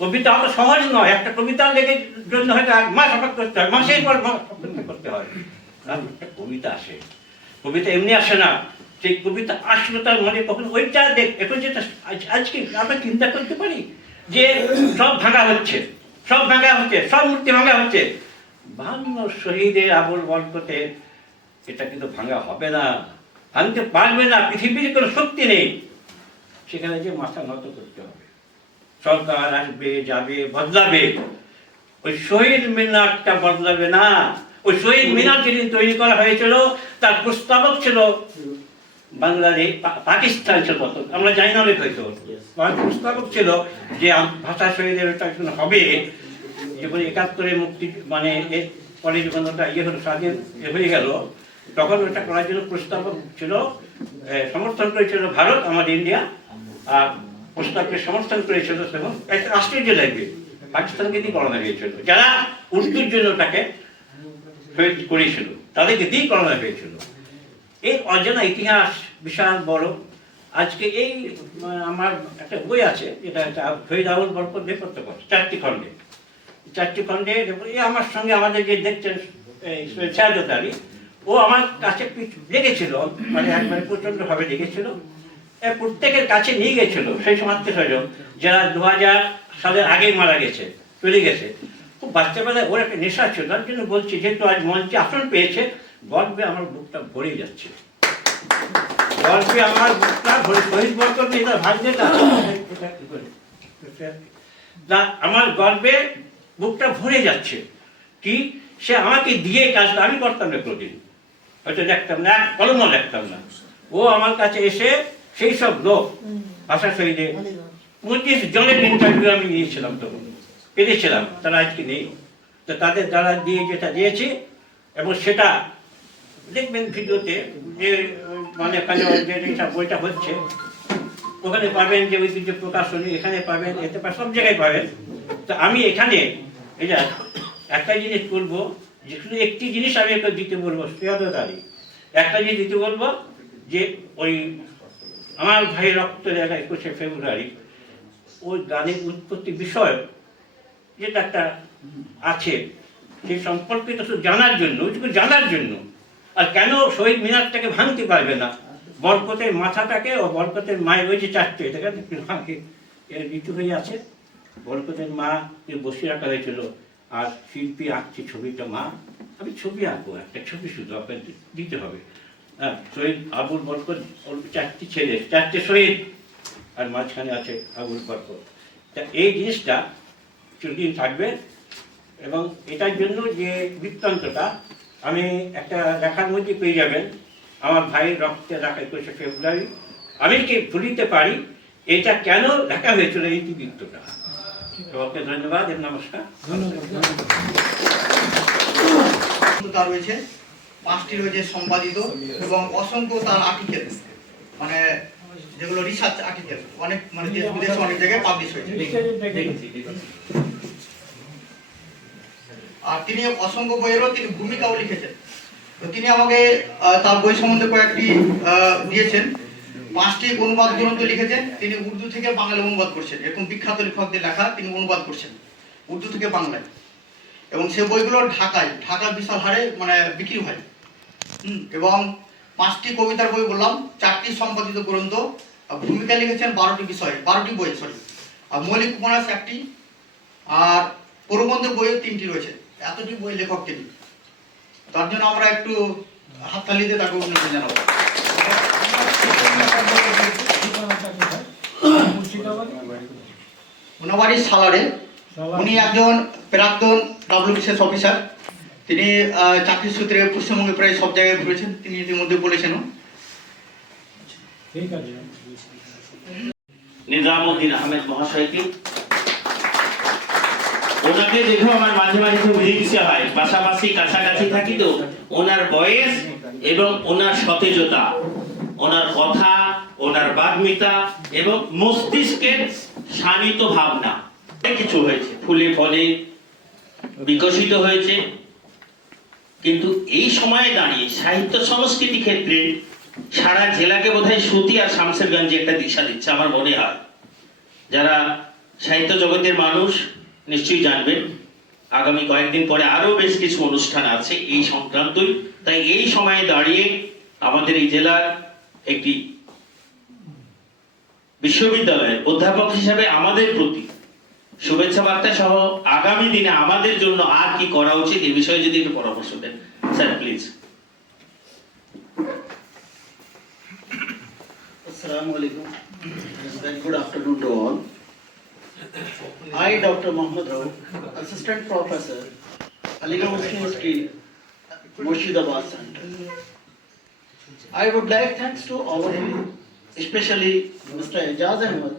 কবিতা অত সহজ নয়, একটা কবিতা লেগে জন্য হয়তো মাস অপেক্ষা করতে হয়, মাসের পর অপেক্ষা করতে হয়, একটা কবিতা আসে। কবিতা এমনি আসে না, সেই কবিতা আসলে তার মনে কখন ওইটা দেখ। এখন যেটা আজকে আমরা চিন্তা করতে পারি যে সব ভাঙা হচ্ছে, সব ভাঙা হচ্ছে, সব মূর্তি ভাঙা হচ্ছে, 52 শহীদের আবুল বরকতের এটা কিন্তু ভাঙা হবে না, ভাঙতে পারবে না, পৃথিবীর কোনো শক্তি নেই। সেখানে যে মাথা নত করতে হবে। সরকার আসবে, যাবে, বদলাবে, ওই শহীদ মিনারটা বদলাবে না। ওই শহীদ মিনার যেদিন তৈরি করা হয়েছিল তার প্রস্তাবক ছিল বাংলাদেশ, পাকিস্তান ছিল, আমরা জানি না অনেক হয়তো, প্রস্তাবক ছিল যে ভাষা শহীদের ওটা হবে, যখন 71-এ মুক্তি মানে এর পরে যখন ওটা ইয়ে হলো, স্বাধীন হয়ে গেল, তখন ওটা করার জন্য প্রস্তাবক ছিল, সমর্থন করেছিল ভারত, আমাদের ইন্ডিয়া, আর প্রস্তাবকে সমর্থন করেছিল তখন একটা আশ্চর্য লাগবে পাকিস্তানকে দিয়ে করানো হয়েছিল, যারা উর্দুর জন্য ওটাকে করেছিল তাদেরকে দিয়ে করানো হয়েছিল। এই অজানা ইতিহাস বিশাল বড়। আজকে এই আমার একটা বই আছে, যেটা শহীদ আবুল বরকত নেপথ্য, 4টি খণ্ডে, 4টি খণ্ডে এই আমার সঙ্গে আমাদের যে দেখছেন সাহায্য আলী, ও আমার কাছে লেগেছিল, মানে একবারে প্রচণ্ডভাবে লেগেছিল। প্রত্যেকের কাছে নিয়ে গেছিল সেই সময় আত্মীয়স্বজন যারা 2000 সালের আগে মারা গেছে, চলে গেছে। খুব বাচ্চাবেলায় ওর একটা নেশা ছিল, তার জন্য বলছি, যেহেতু আজ মঞ্চে আসন পেয়েছে, গর্বে আমার বুকটা ভরে যাচ্ছে, গর্বে আমার বুকটা ভরে। শহীদ বরকত এটা ভাবতে আমার গর্বে বুকটা ভরে যাচ্ছে। কি সে আমাকে দিয়ে কাজটা আমি করতাম না, প্রতিদিন হয়তো দেখতাম না, এক কলমও দেখতাম না। ও আমার কাছে এসে সেই সব লোক ভাষা শহীদে 25 জনের ইন্টারভিউ আমি নিয়েছিলাম, তখন পেরেছিলাম, তারা আজকে নেই। তো তাদের দ্বারা দিয়ে যেটা দিয়েছি, এবং সেটা দেখবেন ভিডিওতে, যে মানে যে বইটা হচ্ছে ওখানে পাবেন, যে ঐতিহ্য প্রকাশনী এখানে পাবেন, এতে সব জায়গায় পাবেন। তো আমি এখানে এটা একটা জিনিস করবো, যে শুধু একটি জিনিস আমি একটা দিতে বলবো, শ্রেয়াদারি একটা জিনিস দিতে বলবো, যে ওই আমার ভাই রক্ত লেখা 21শে ফেব্রুয়ারি, ওই গানের উৎপত্তি বিষয় যেটা একটা আছে, সেই সম্পর্কে তো শুধু জানার জন্য, ওইটুকু জানার জন্য। আর কেন শহীদ মিনারটাকে ভাঙতে পারবে না, বরকতের মাথাটাকে ও বরকতের মায়ের ওই যে 4টে ঋতু হয়ে আছে, বরকতের মা বসিয়ে রাখা হয়েছিল, আর শিল্পী আঁকছে ছবিটা মা। আমি ছবি আঁকবো, একটা ছবি শুধু আপনাকে দিতে হবে। হ্যাঁ, শহীদ আবুল বরকত, ওর 4টি ছেলে, 4টে শহীদ, আর মাঝখানে আছে আবুল বরকত। তা এই জিনিসটা চিরদিন থাকবে। এবং এটার জন্য যে বৃত্তান্তটা আমি একটা লেখার মধ্যে পেয়ে যাবেন, আমার ভাইয়ের রক্তে লেখা 21শে ফেব্রুয়ারি, আমি কি ভুলিতে পারি এটা কেন লেখা হয়েছিল, এই বৃত্তটা। ওকে ধন্যবাদ এবং নমস্কার। তার রয়েছে 5টি রয়েছে সম্পাদিত, এবং অসংখ্য তার আর্টিকেল, মানে যেগুলো রিসার্চ আর্টিকেল, অনেক মানে দেশ বিদেশে অনেক জায়গায় পাবলিশ হয়েছে। আর তিনি অসংখ্য বইয়েরও তিনি ভূমিকাও লিখেছেন। তো তিনি আমাকে তার বই সম্বন্ধে কয়েকটি দিয়েছেন। 5টি অনুবাদ গ্রন্থ লিখেছেন তিনি, উর্দু থেকে বাংলায় অনুবাদ করছেন, এরকম বিখ্যাত লেখকদের লেখা তিনি অনুবাদ করছেন উর্দু থেকে বাংলায়। এবং সে বইগুলো ঢাকায় বিশাল হারে মানে বিক্রি হয়। এবং 5টি কবিতার বই বললাম, 4টি সম্পাদিত গ্রন্থ, ভূমিকা লিখেছেন 12টি বই, আর মৌলিক উপন্যাস 1টি, আর প্রবন্ধ বইও 3টি রয়েছে। এতটি বই লেখক তিনি, তার জন্য আমরা একটু হাততালি দিয়ে তাকে অভিনন্দন জানাবো। ওনার বাড়ি সালারে, উনি একজন প্রাক্তন WBCS অফিসার। তিনি চাকরির সূত্রে পশ্চিমবঙ্গে প্রায় সব জায়গায় ঘুরেছেন, তিনি ইতিমধ্যে বলেছেন। নিজামুদ্দিন আহমেদ মহাশয়কে, ওনাকে দেখেও আমার মাঝে মাঝে খুব হিংসে হয়, পাশাপাশি কাছাকাছি থাকি তো। ওনার বয়স এবং ওনার সতেজতা, ওনার কথা, ওনার বাগ্মিতা এবং মস্তিষ্কের শানিত ভাবনা অনেক কিছু হয়েছে, ফুলে ফলে বিকশিত হয়েছে। কিন্তু এই সময়ে দাঁড়িয়ে সাহিত্য সংস্কৃতি ক্ষেত্রে সারা জেলাকে বোধহয় সুতি আর শামসেরগঞ্জে একটা দিশা দিচ্ছে আমার মনে হয়। যারা সাহিত্য জগতের মানুষ নিশ্চয়ই জানবেন, আগামী কয়েকদিন পরে আরো বেশ কিছু অনুষ্ঠান আছে এই সংক্রান্তই। তাই এই সময়ে দাঁড়িয়ে আমাদের এই জেলার একটি বিশ্ববিদ্যালয়ের অধ্যাপক হিসেবে আমাদের প্রতি শুভেচ্ছা বার্তা সহ আগামী দিনে আমাদের জন্য আর কি করা উচিত এই বিষয়ে যদি একটু পরামর্শ দেন sir, please. Assalamu alaikum. Very good afternoon to all. I, Dr. Mohammad Rao, Assistant Professor, Aligarh Muslim University, Murshidabad Center. I would like thanks to all of you, especially Mr. Ejaz Ahmed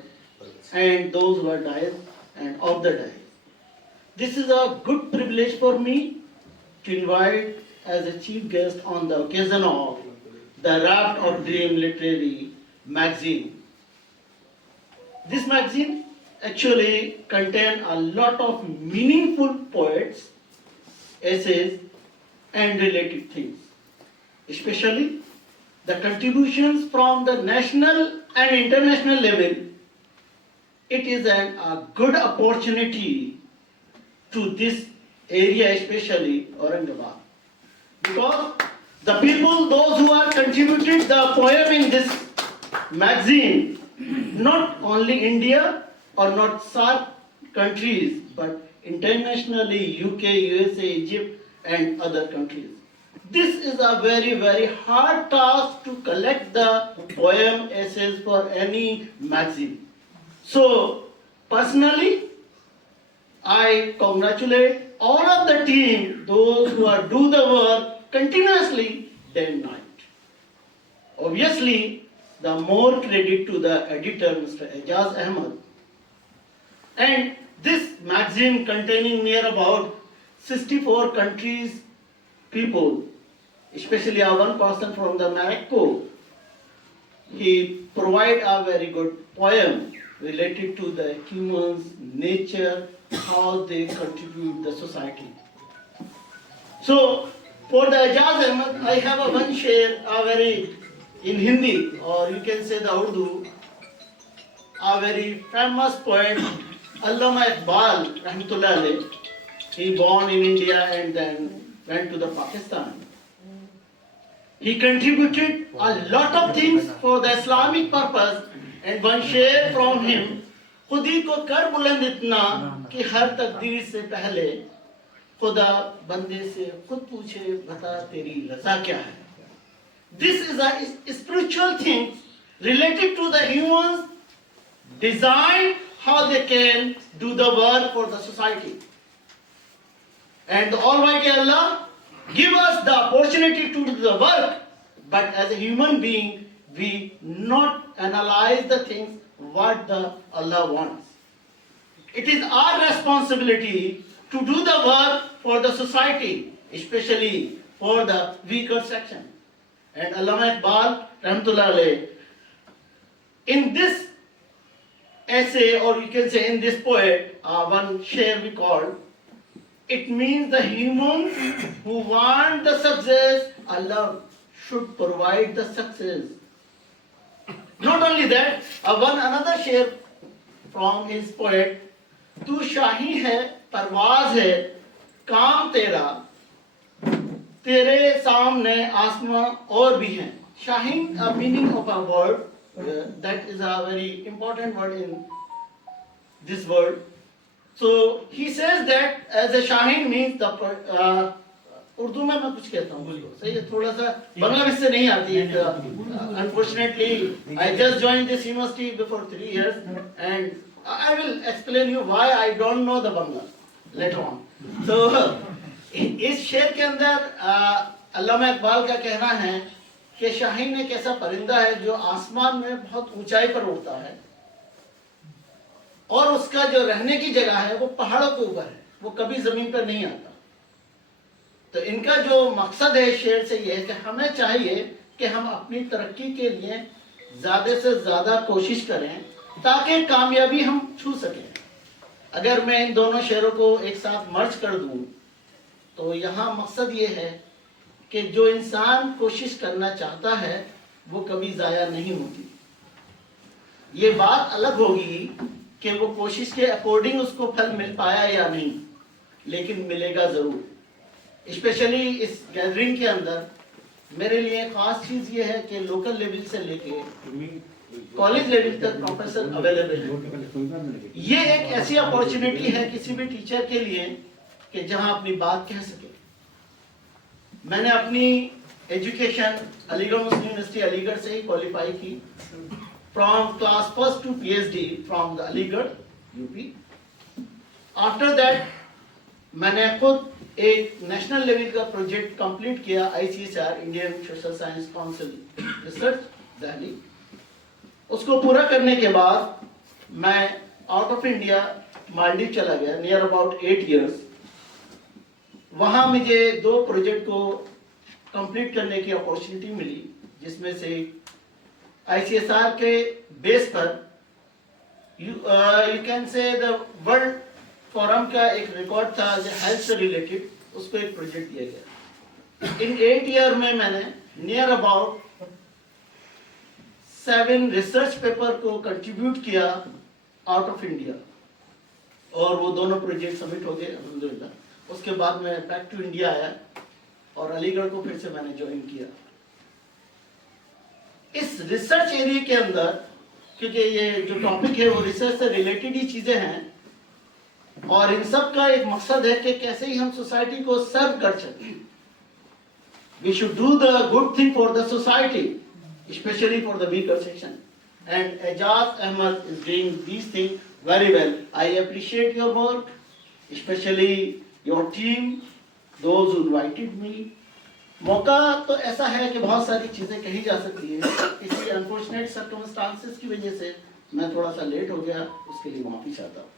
and those who are died and of the died. This is a good privilege for me to invite as a chief guest on the occasion of the Raft of Dream Literary magazine. This magazine actually contains a lot of meaningful poets, essays, and related things. Especially the contributions from the national and international level. It is a good opportunity to this area, especially Aurangabad, because the people, those who are contributed the poem in this magazine, not only India or not SAARC countries, but internationally UK, USA, Egypt, and other countries. This is a very, very hard task to collect the poem essays for any magazine. So, personally, I congratulate all of the team, those who are do the work continuously day and night. Obviously, the more credit to the editor, Mr. Ejaz Ahmed. And this magazine containing near about 64 countries people, especially one person from the Morocco, he provide a very good poem related to the humans, nature, how they contribute the society. So, for the Ejaz Ahmed, I have a one share, a very, in Hindi, or you can say the Urdu, a very famous poet, Allama Iqbal, Rahmatullah alayh. He born in India and then went to the Pakistan. He contributed a lot of things for the Islamic purpose, and one share from him, खुदी को कर बुलंद इतना कि हर तकदीर से पहले खुदा बंदे से खुद पूछे बता तेरी रज़ा क्या है. This is a spiritual thing related to the humans design how they can do the work for the society. And the Almighty Allah give us the opportunity to do the work, but as a human being we not analyze the things what the Allah wants. It is our responsibility to do the work for the society, especially for the weaker section. And Allama Iqbal, Rahmatullah alayh, in this essay, or you can say in this poet, one share we call, it means the humans who want the success, Allah should provide the success. Not only that, one another share from his poet, तू शाही है परवाज है काम तेरा तेरे सामने आसमां और भी हैं. Shahin, a meaning of a word, that is a very important word in this word. So he says that as a Shahin means the Urdu में मैं कुछ कहता हूँ सही है, थोड़ा सा बांग्ला में से नहीं आती है. Unfortunately, I just joined this university before 3 years and I will explain you why I don't know the Bangla later on. So इस शेर के अंदर अल्लामा इकबाल का कहना है कि शाहीन एक ऐसा परिंदा है जो आसमान में बहुत ऊंचाई पर उड़ता है और उसका जो रहने की जगह है वो पहाड़ों के ऊपर है, वो कभी जमीन पर नहीं आता। तो इनका जो मकसद है शेर से ये है कि हमें चाहिए कि हम अपनी तरक्की के लिए ज्यादा से ज्यादा कोशिश करें ताकि कामयाबी हम छू सकें। अगर मैं इन दोनों शेरों को एक साथ मर्ज कर दूं तो यहाँ मकसद ये है कि जो इंसान कोशिश करना चाहता है वो कभी ज़ाया नहीं होती। ये बात अलग होगी कि वो कोशिश के अकॉर्डिंग उसको फल मिल पाया या नहीं, लेकिन मिलेगा ज़रूर। स्पेशली इस गैदरिंग के अंदर मेरे लिए ख़ास चीज़ ये है कि लोकल लेवल से लेके कॉलेज लेवल तक प्रोफेसर अवेलेबल है। ये एक ऐसी अपॉर्चुनिटी है किसी भी टीचर के लिए कि जहां अपनी बात कह सके। मैंने अपनी education Aligarh Muslim university Aligarh से ही क्वालिफाई की, from class first to PhD from the Aligarh UP. After that मैंने खुद एक नेशनल लेवल का प्रोजेक्ट कंप्लीट किया, ICSR Indian social science council research Delhi. उसको पूरा करने के बाद मैं आउट ऑफ इंडिया मालदीव चला गया, नियर अबाउट 8 years। वहाँ मुझे 2 प्रोजेक्ट को कंप्लीट करने की अपॉर्चुनिटी मिली, जिसमें से ICSR के बेस पर you can say the world forum का एक रिकॉर्ड था जो हेल्थ से रिलेटेड, उसको एक प्रोजेक्ट दिया गया। इन 8 years में मैंने नियर अबाउट 7 रिसर्च पेपर को कंट्रीब्यूट किया आउट ऑफ इंडिया, और वो दोनों प्रोजेक्ट सबमिट हो गए अल्हम्दुलिल्लाह। उसके बाद मैं बैक टू इंडिया आया और अलीगढ़ को फिर से मैंने ज्वाइन किया। इस रिसर्च एरिया के अंदर, क्योंकि ये जो टॉपिक है वो रिसर्च से रिलेटेड ही चीजें हैं, और इन सब का एक मकसद है कि कैसे ही हम सोसाइटी को सर्व कर सकें। We should do the good thing for the society, especially for the weaker section, and Ejaz Ahmed is doing these things very well. I appreciate your work, especially your team, those who invited me. मौका तो ऐसा है कि बहुत सारी चीजें कही जा सकती है, किसी अनफॉर्चुनेट सर्कमस्टांसेस की वजह से मैं थोड़ा सा लेट हो गया, उसके लिए माफी चाहता हूँ।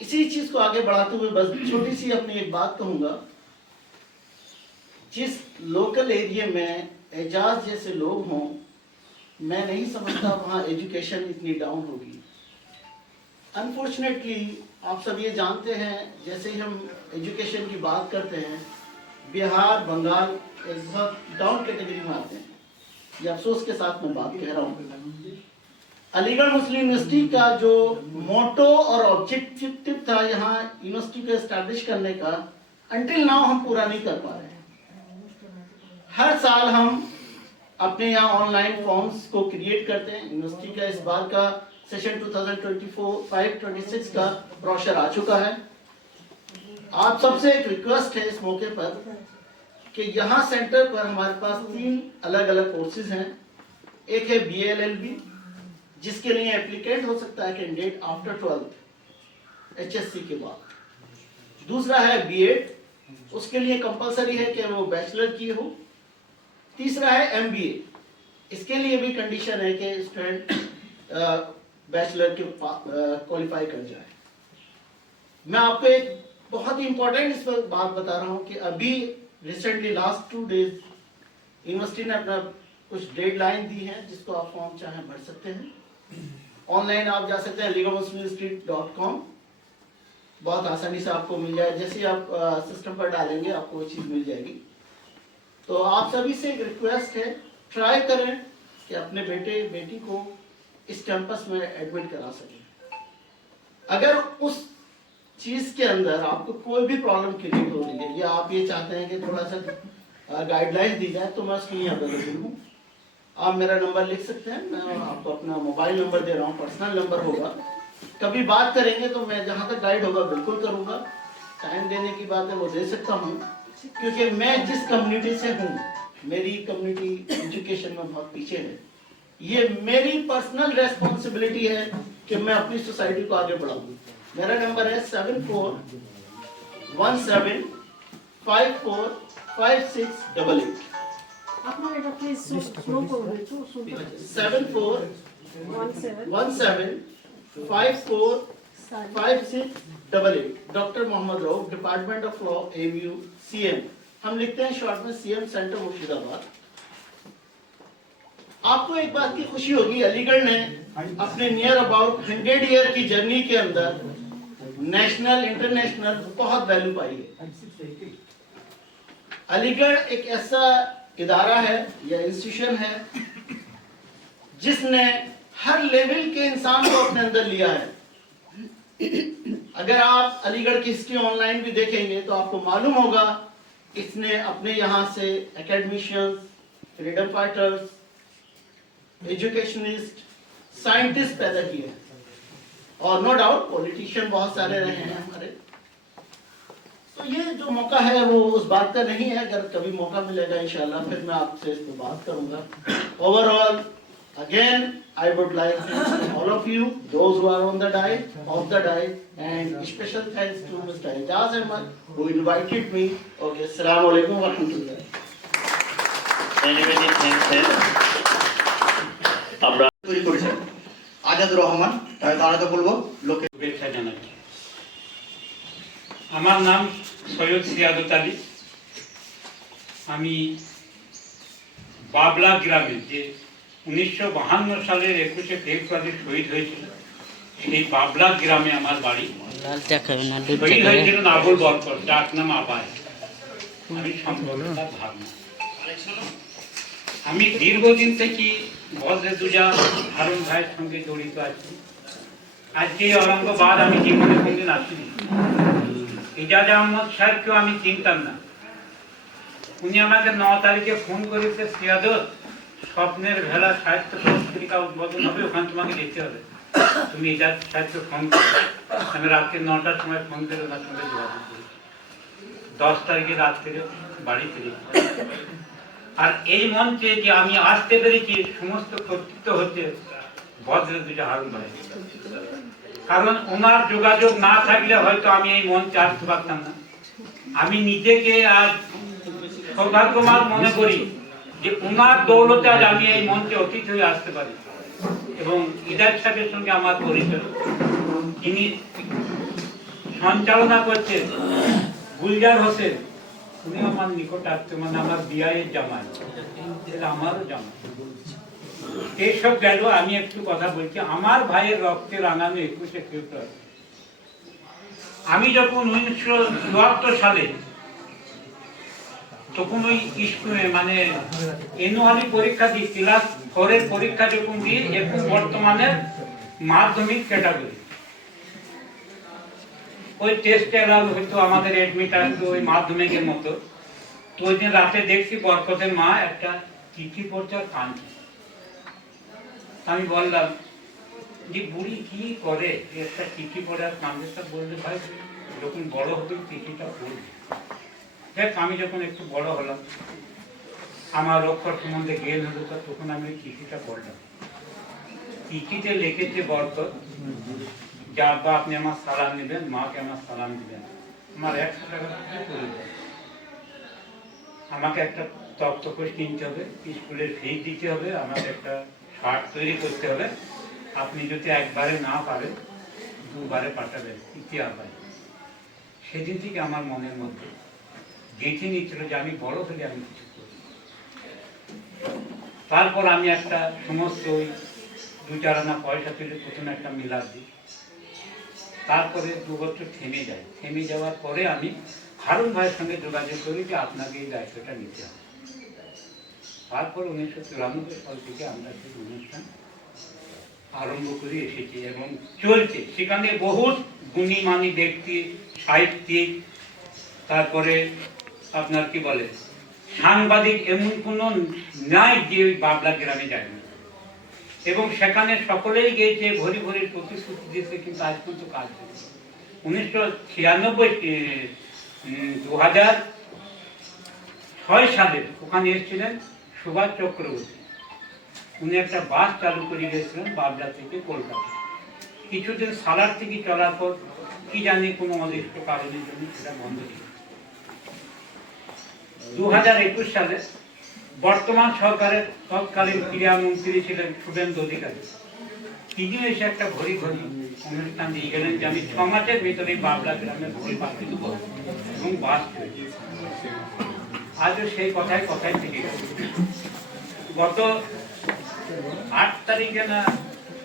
इसी चीज को आगे बढ़ाते हुए बस छोटी सी अपनी एक बात कहूंगा। जिस लोकल एरिया में एजाज जैसे लोग हों, मैं नहीं समझता वहाँ एजुकेशन इतनी डाउन होगी। अनफॉर्चुनेटली आप सब ये जानते हैं, जैसे ही हम एजुकेशन की बात करते हैं, बिहार बंगाल एक बहुत डाउन कैटेगरी में आते हैं। ये अफसोस के साथ मैं बात कह रहा हूँ। अलीगढ़ मुस्लिम यूनिवर्सिटी का जो मोटो और ऑब्जेक्टिव था यहाँ यूनिवर्सिटी को एस्टैब्लिश करने का, अंटिल नाउ हम पूरा नहीं कर पा रहे हैं। हर साल हम अपने यहाँ ऑनलाइन फॉर्म्स को क्रिएट करते हैं। यूनिवर्सिटी का इस बार का सेशन 2024-25-26 का ब्रोशर आ चुका है। आप सबसे एक रिक्वेस्ट है इस मौके पर कि यहाँ सेंटर पर हमारे पास 3 अलग अलग कोर्सेज हैं। एक है BLLB, जिसके लिए एप्लीकेंट हो सकता है कैंडिडेट आफ्टर 12th HSC के बाद। दूसरा है B.Ed, उसके लिए कंपलसरी है कि वो बैचलर की हो। तीसरा है MBA, इसके लिए भी कंडीशन है कि स्टूडेंट बैचलर के क्वालिफाई कर जाए। मैं आपको एक बहुत ही इंपॉर्टेंट इस पर बात बता रहा हूँ कि अभी रिसेंटली लास्ट 2 days यूनिवर्सिटी ने अपना कुछ डेडलाइन दी है, जिसको आप फॉर्म चाहे भर सकते हैं। ऑनलाइन आप जा सकते हैं aligarhmuslimuniversity.com, बहुत आसानी से आपको मिल जाए। जैसे ही आप सिस्टम पर डालेंगे आपको वो चीज़ मिल जाएगी। तो आप सभी से एक रिक्वेस्ट है, ट्राई करें कि अपने बेटे बेटी को इस कैंपस में एडमिट करा सकें। अगर उस चीज़ के अंदर आपको कोई भी प्रॉब्लम क्रिएट हो रही है या आप ये चाहते हैं कि थोड़ा सा गाइडलाइंस दी जाए, तो मैं उसके लिए अवेलेबल हूँ। आप मेरा नंबर लिख सकते हैं, मैं आपको अपना मोबाइल नंबर दे रहा हूँ, पर्सनल नंबर होगा। कभी बात करेंगे तो मैं जहाँ तक गाइड होगा बिल्कुल करूँगा। टाइम देने की बात है वो दे सकता हूँ, क्योंकि मैं जिस कम्युनिटी से हूँ, मेरी कम्युनिटी एजुकेशन में बहुत पीछे है। ये मेरी पर्सनल रेस्पॉन्सिबिलिटी है कि मैं अपनी सोसाइटी को आगे बढ़ाऊं। मेरा नंबर है 7417545688। আপনার এটা প্লিজ স্লো করুন একটু শুনতে 7417545688। Doctor Mohammad Rauf, department of law, ABU, CM। हम लिखते हैं शॉर्ट में CM, सेंटर मुर्शिदाबाद। आपको एक बात की खुशी होगी, अलीगढ़ ने अपने नियर अबाउट 100 ईयर की जर्नी के अंदर नेशनल इंटरनेशनल बहुत वैल्यू पाई है। अलीगढ़ एक ऐसा इदारा है या इंस्टीट्यूशन है जिसने हर लेवल के इंसान को अपने अंदर लिया है। अगर आप अलीगढ़ की हिस्ट्री ऑनलाइन भी देखेंगे तो आपको मालूम होगा इसने अपने यहाँ से academicians, freedom fighters, educationist, scientist पैदा किए हैं और नो डाउट पॉलिटिशियन बहुत सारे रहे हैं हमारे। तो ये जो मौका है वो उस बात का नहीं है, अगर कभी मौका मिलेगा इंशाल्लाह फिर मैं आपसे इस पर बात करूंगा। Overall again I would like to all of you those who are on the diet, of the diet, and special thanks to mister Ejaz Ahmad who invited me. Okay, अस्सलाम वालेकुम व रहमतुल्लाह। Many thanks, sir. আমরা তৈরি করেছেন আজাদুর রহমান। তাহলে তো বলবো লোকে শুভেচ্ছা জানাচ্ছি। আমার নাম সৈয়দ সিয়াদত আলী। আমি বাবলা গ্রামে, যে 1952 সালের 21শে ফেব্রুয়ারি শহীদ হয়েছিল, সেই বাবলা গ্রামে আমার বাড়ি। শহীদ হয়েছিলেন আবুল বরকত, যার নাম আবায়। আমি সম্পর্কটার ধারণা, আমি দীর্ঘদিন থেকে বজ্রদুজা হারুন ভাইয়ের সঙ্গে জড়িত আছি। আজকে ঔরঙ্গাবাদ আমি জীবনে কোনদিন আসিনি। এজাজ আহমদ সাহেবকেও আমি চিনতাম না। উনি আমাকে 9 তারিখে ফোন করেছে, সিয়াদত স্বপ্নের ভেলা সাহিত্য পত্রিকা উদ্বোধন হবে, ওখানে তোমাকে যেতে হবে, তুমি এজাজ সাহেবকে ফোন করো। আমি রাত্রে 9টার সময় ফোন করে ওনার সঙ্গে যোগাযোগ করি। 10 তারিখে রাত্রে বাড়ি ফিরে। আর এই মঞ্চে যে আমি আসতে পেরেছি সমস্ত কর্তৃত্ব হচ্ছে বজ্রদুজা হারুন ভাই। কারণ ওনার যোগাযোগ না থাকলে হয়তো আমি এই মঞ্চে আসতে পারতাম না। আমি নিজেকে আজ সৌভাগ্যবান মনে করি যে ওনার দৌলতে আজ আমি এই মঞ্চে অতিথি হয়ে আসতে পারি। এবং ইদার সাহেবের সঙ্গে আমার পরিচয়, যিনি সঞ্চালনা করছেন গুলজার হোসেন, উনি আমার নিকট আসতে, মানে আমার বিয়ের জামাই, আমারও জামাই। এইসব গেল। আমি একটু কথা বলছি। আমার ভাইয়ের রক্তে রাঙানো 21শে ফেব্রুয়ারি। আমি যখন 1974 সালে, তখন ওই স্কুলে মানে এনুয়ালি পরীক্ষা দিই, ক্লাস 4 এর পরীক্ষা যখন দিই, এখন বর্তমানে মাধ্যমিক ক্যাটাগরি, ওই টেস্টে হয়তো আমাদের এডমিট আসবে ওই মাধ্যমিকের মতো। তো ওই দিন রাতে দেখছি বরকতের মা একটা চিঠি পড়ছে আর কাঁদছে। আমি বললাম যে বুড়ি কি করে, একটা চিঠি পড়ে আর কাঁদছে। তা বললে ভাই যখন বড় হবে চিঠিটা পড়বে। দেখ আমি যখন একটু বড় হলাম, আমার অক্ষর সম্বন্ধে জ্ঞান হলো, তখন আমি চিঠিটা পড়লাম। চিঠিতে লিখেছে বরকত যে আব্বা আপনি আমার সালাম নেবেন, মাকে আমার সালাম দিবেন, আমার 100 টাকা করে দেন, আমাকে একটা তক্তপোষ কিনতে হবে, স্কুলের ফি দিতে হবে, আমাকে একটা শার্ট তৈরি করতে হবে, আপনি যদি একবারে না পারেন 2বারে পাঠাবেন, ইতিহাস হয়। সেদিন থেকে আমার মনের মধ্যে গেঁথে নিচ্ছিল যে আমি বড় হলে আমি কিছু করব। তারপর আমি একটা সমস্ত ওই 2-4 আনা পয়সা তুলে প্রথমে একটা মিলাদ দিই। তারপরে 2 বছর থেমে যায়। থেমে যাওয়ার পরে আমি হারুন ভাইয়ের সঙ্গে যোগাযোগ করি যে আপনাকে এই দায়িত্বটা নিতে হবে। তারপর 1994 সাল থেকে আমরা সেই অনুষ্ঠান আরম্ভ করে এসেছি এবং চলছে। সেখানে বহুত গুণীমানী ব্যক্তি, সাহিত্যিক, তারপরে আপনার কি বলে সাংবাদিক, এমন কোনো নাই যে ওই বাবলা গ্রামে যায়নি। এবং সেখানে সকলেই গিয়েছে, ভরি ভরি প্রতিশ্রুতি দিয়েছে, কিন্তু আজ পর্যন্ত কাজ হয়েছে। 2006 সালে ওখানে এসেছিলেন সুভাষ চক্রবর্তী, উনি একটা বাস চালু করে গেছিলেন বাবলা থেকে কলকাতা। কিছুদিন সালার থেকে চলার পর কি জানি কোনো অনিষ্ট কারণের জন্য সেটা বন্ধ ছিল। 2021 সালে বর্তমান সরকারের তৎকালীন ক্রীড়ামন্ত্রী ছিলেন শুভেন্দু অধিকারী। তিনি এসে একটা ঘড়ি অনুষ্ঠান দিয়ে গেলেন যে আমি 6 মাসের ভিতরে বাবলা গ্রামে ঘড়ি পাঠিয়ে দেবো এবং বাস তৈরি। আজও সেই কথায় থেকে গেছে। গত 8 তারিখে না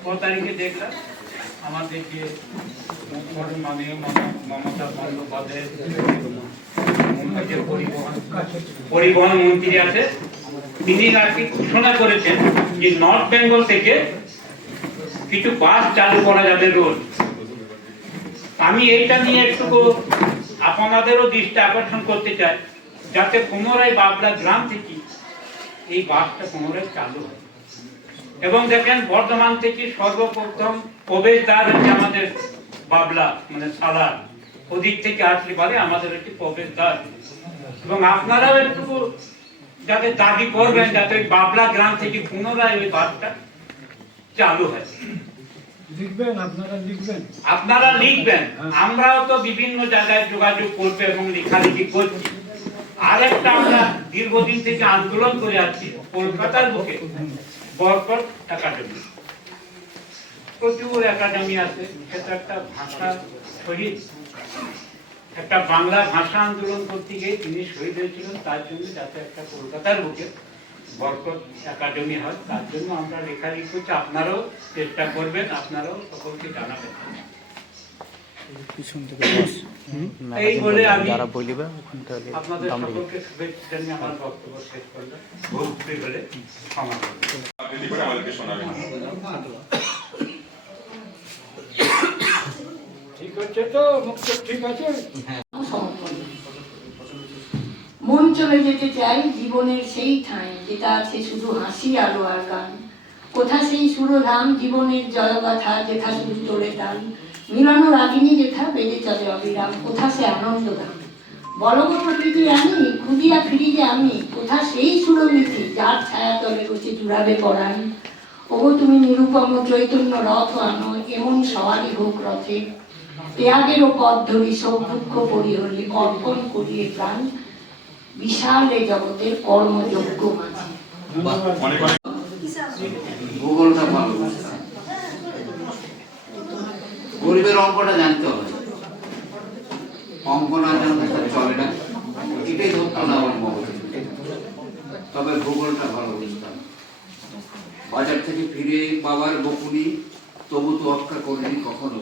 9 তারিখে দেখলাম আমাদের যে মাননীয় মমতা বন্দ্যোপাধ্যায়ের যে পরিবহন মন্ত্রী আছে, তিনি আর কি ঘোষণা করেছেন যে নর্থ বেঙ্গল থেকে কিছু বাস চালু করা যাবে রোজ। আমি এইটা নিয়ে একটু আপনাদেরও দৃষ্টি আকর্ষণ করতে চাই, যাতে পুনরায় বাবলা গ্রাম থেকে এই বাসটা পুনরায় চালু হয়। এবং দেখেন বর্ধমান থেকে সর্বপ্রথম প্রবেশদ্বার হচ্ছে আমাদের বাবলা, মানে সালার, ওদিক থেকে আসলে পারে আমাদের একটি প্রবেশদ্বার। এবং আপনারাও একটু যাতে দাবি করবেন যাতে বাবলা গ্রাম থেকে পুনরায় ওই বাসটা চালু হয়। আপনারা লিখবেন, আমরাও তো বিভিন্ন জায়গায় যোগাযোগ করবো এবং লেখালেখি করছি। আরেকটা আমরা দীর্ঘদিন থেকে আন্দোলন করে আছি কলকাতার বুকে বরকত একাডেমি, প্রচুর একাডেমি আছে। সেটা একটা ভাষা শহীদ, একটা বাংলা ভাষা আন্দোলন করতে গিয়ে তিনি শহীদ হয়েছিলেন। তার জন্য যাতে একটা কলকাতার বুকে বরকত একাডেমি হয়, তার জন্য আমরা লেখালেখি করছি। আপনারাও চেষ্টা করবেন, আপনারাও সকলকে জানাবেন। এই বলে আমি আপনাদের সকলকে শুভেচ্ছা জানিয়ে আমার বক্তব্য শেষ করলাম। ভুল ত্রুটি হলে ক্ষমা করবেন। ঠিক হচ্ছে তো? মুক্ত ঠিক আছে? মন চলে যেতে চাই জীবনের সেই ঠাঁই যেটা আছে শুধু হাসি আলো আর গান। কোথা সেই সুরধাম জীবনের জয়গাথা যেথা শুধু তোলে তাল, মিলানো রাগিনী যেথা বেড়ে চলে অবিরাম। কোথা সে আনন্দধাম বলগতি আমি খুঁজিয়া ফিরি যে আমি, কোথা সেই সুরমিথি যার ছায়া তলে বসে জুড়াবে পরাণ। ওগো তুমি নিরুপম চৈতন্য রথ আনো, এমন সওয়ারি হোক রথে, ত্যাগেরও পথ ধরি সব দুঃখ পরিহরি অর্পণ করিয়ে প্রাণ বিশাল এই জগতের কর্মযোগ্য মাঝে। ভূগোলটা ভালো, গরিবের অঙ্কটা জানতে হবে, অঙ্ক না জানলে চলে না, এটাই ধরতো না আমার মগজে। তবে ভূগোলটা ভালো বুঝতাম। বাজার থেকে ফিরে বাবার বকুনি তবু তো রক্ষা করিনি কখনো,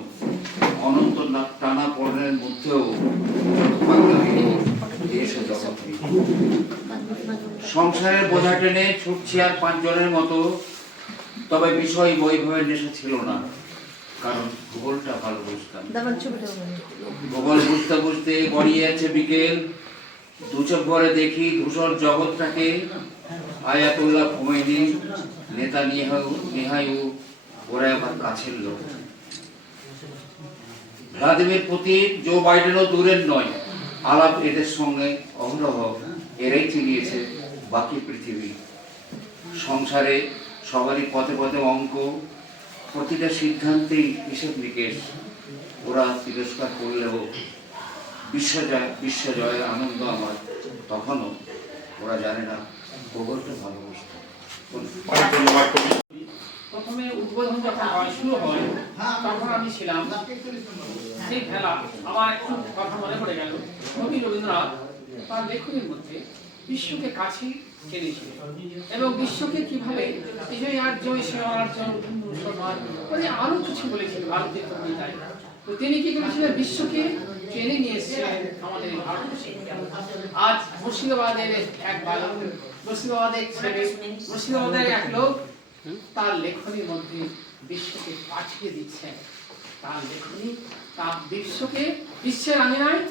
অনন্ত টানা পড়নের মধ্যেও সংসারের বোঝা টেনে ছুটছি আর 5 জনের মতো। তবে বিষয় বৈভবের নেশা ছিল না, কারণ ভূগোলটা ভালো বুঝতাম। ভূগোল বুঝতে বুঝতে গড়িয়ে আছে বিকেল, দু চোখ ভরে দেখি ধূসর জগৎটাকে। আয়াতুল্লাহ খোমেনি, নেতা নেহায়ু, ওরা আমার কাছের লোক। ভ্লাদিমির পুতিন, জো বাইডেনও দূরের নয়। আলাপ এদের সঙ্গে অহরহ, এরাই চিনিয়েছে বাকি পৃথিবী। সংসারে সবারই পথে পথে অঙ্ক, প্রতিটা সিদ্ধান্তেই হিসেব নিকেশ। ওরা তিরস্কার করলেও বিশ্বজয়ের আনন্দ আমার তখনও। ওরা জানে না ভূগোলটা ভালোবাসত। প্রথমে উদ্বোধন যখন শুরু হয় তখন আমি ছিলাম সেই খেলা। আমার একটু কথা মনে পড়ে গেল, কবি রবীন্দ্রনাথ তার লেখনের মধ্যে বিশ্বকে কাছে টেনেছিলেন এবং বিশ্বকে কিভাবে আরো কিছু বলেছিলেন ভারতের কবিতায়। তো তিনি কি করেছিলেন, বিশ্বকে টেনে নিয়ে এসেছিলেন আমাদের ভারতবর্ষে। আজ মুর্শিদাবাদের এক বালক, মুর্শিদাবাদের এক লোক তার লেখনীর মধ্যে বিশ্বকে পাঠিয়ে দিচ্ছেন। তার লেখনী তার বিশ্বকে বিশ্বের আঙিনায়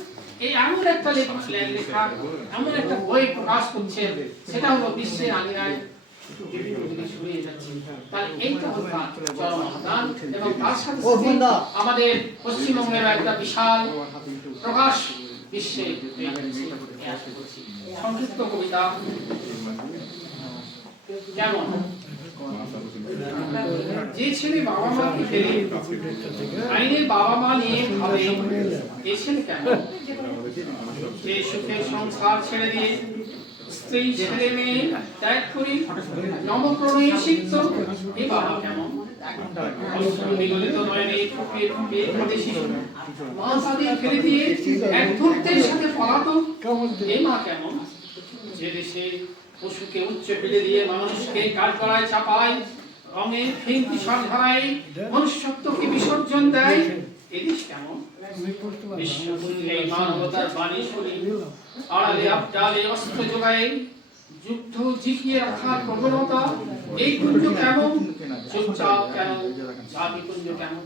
এই এমন একটা লেখা, এমন একটা বই প্রকাশ করছেন, সেটা হলো বিশ্বের আঙিনায় ছড়িয়ে যাচ্ছে। তাহলে এইটা হলো চরম অবদান। এবং তার সাথে আমাদের পশ্চিমবঙ্গের একটা বিশাল প্রকাশ বিশ্বে সংক্ষিপ্ত কবিতা যেমন যে ছেলে বাবা মাকে ফেলে আইনের বাবা মা নিয়ে ভাবে এ ছেলে কেন, যে সুখের সংসার ছেড়ে দিয়ে স্ত্রী ছেলে মেয়ে ত্যাগ করি নবপ্রণয়ী সিক্ত এ বাবা কেমন, বিগলিত নয়নে ফুঁকে ফুঁকে কাঁদে শিশু, মা তাদের ফেলে দিয়ে এক ধূর্তের সাথে পলাতক এ মা কেমন, যে দেশে পশুকে উচ্চ ফেলে দিয়ে মানুষকে কাঠগড়ায় চাপায়, রঙের ফিঙ্কি সরধারায় মনুষ্যত্বকে বিসর্জন দেয়, এদেশ কেমন, বিশ্বপুরীর এই মানবতার বাণী শুনি আড়ালে আবডালে অস্ত্র যোগায় যুদ্ধ জিতিয়ে রাখার প্রবণতা, এই কুঞ্জ কেমন, চুপচাপ কেন, জাতি কুঞ্জ কেমন।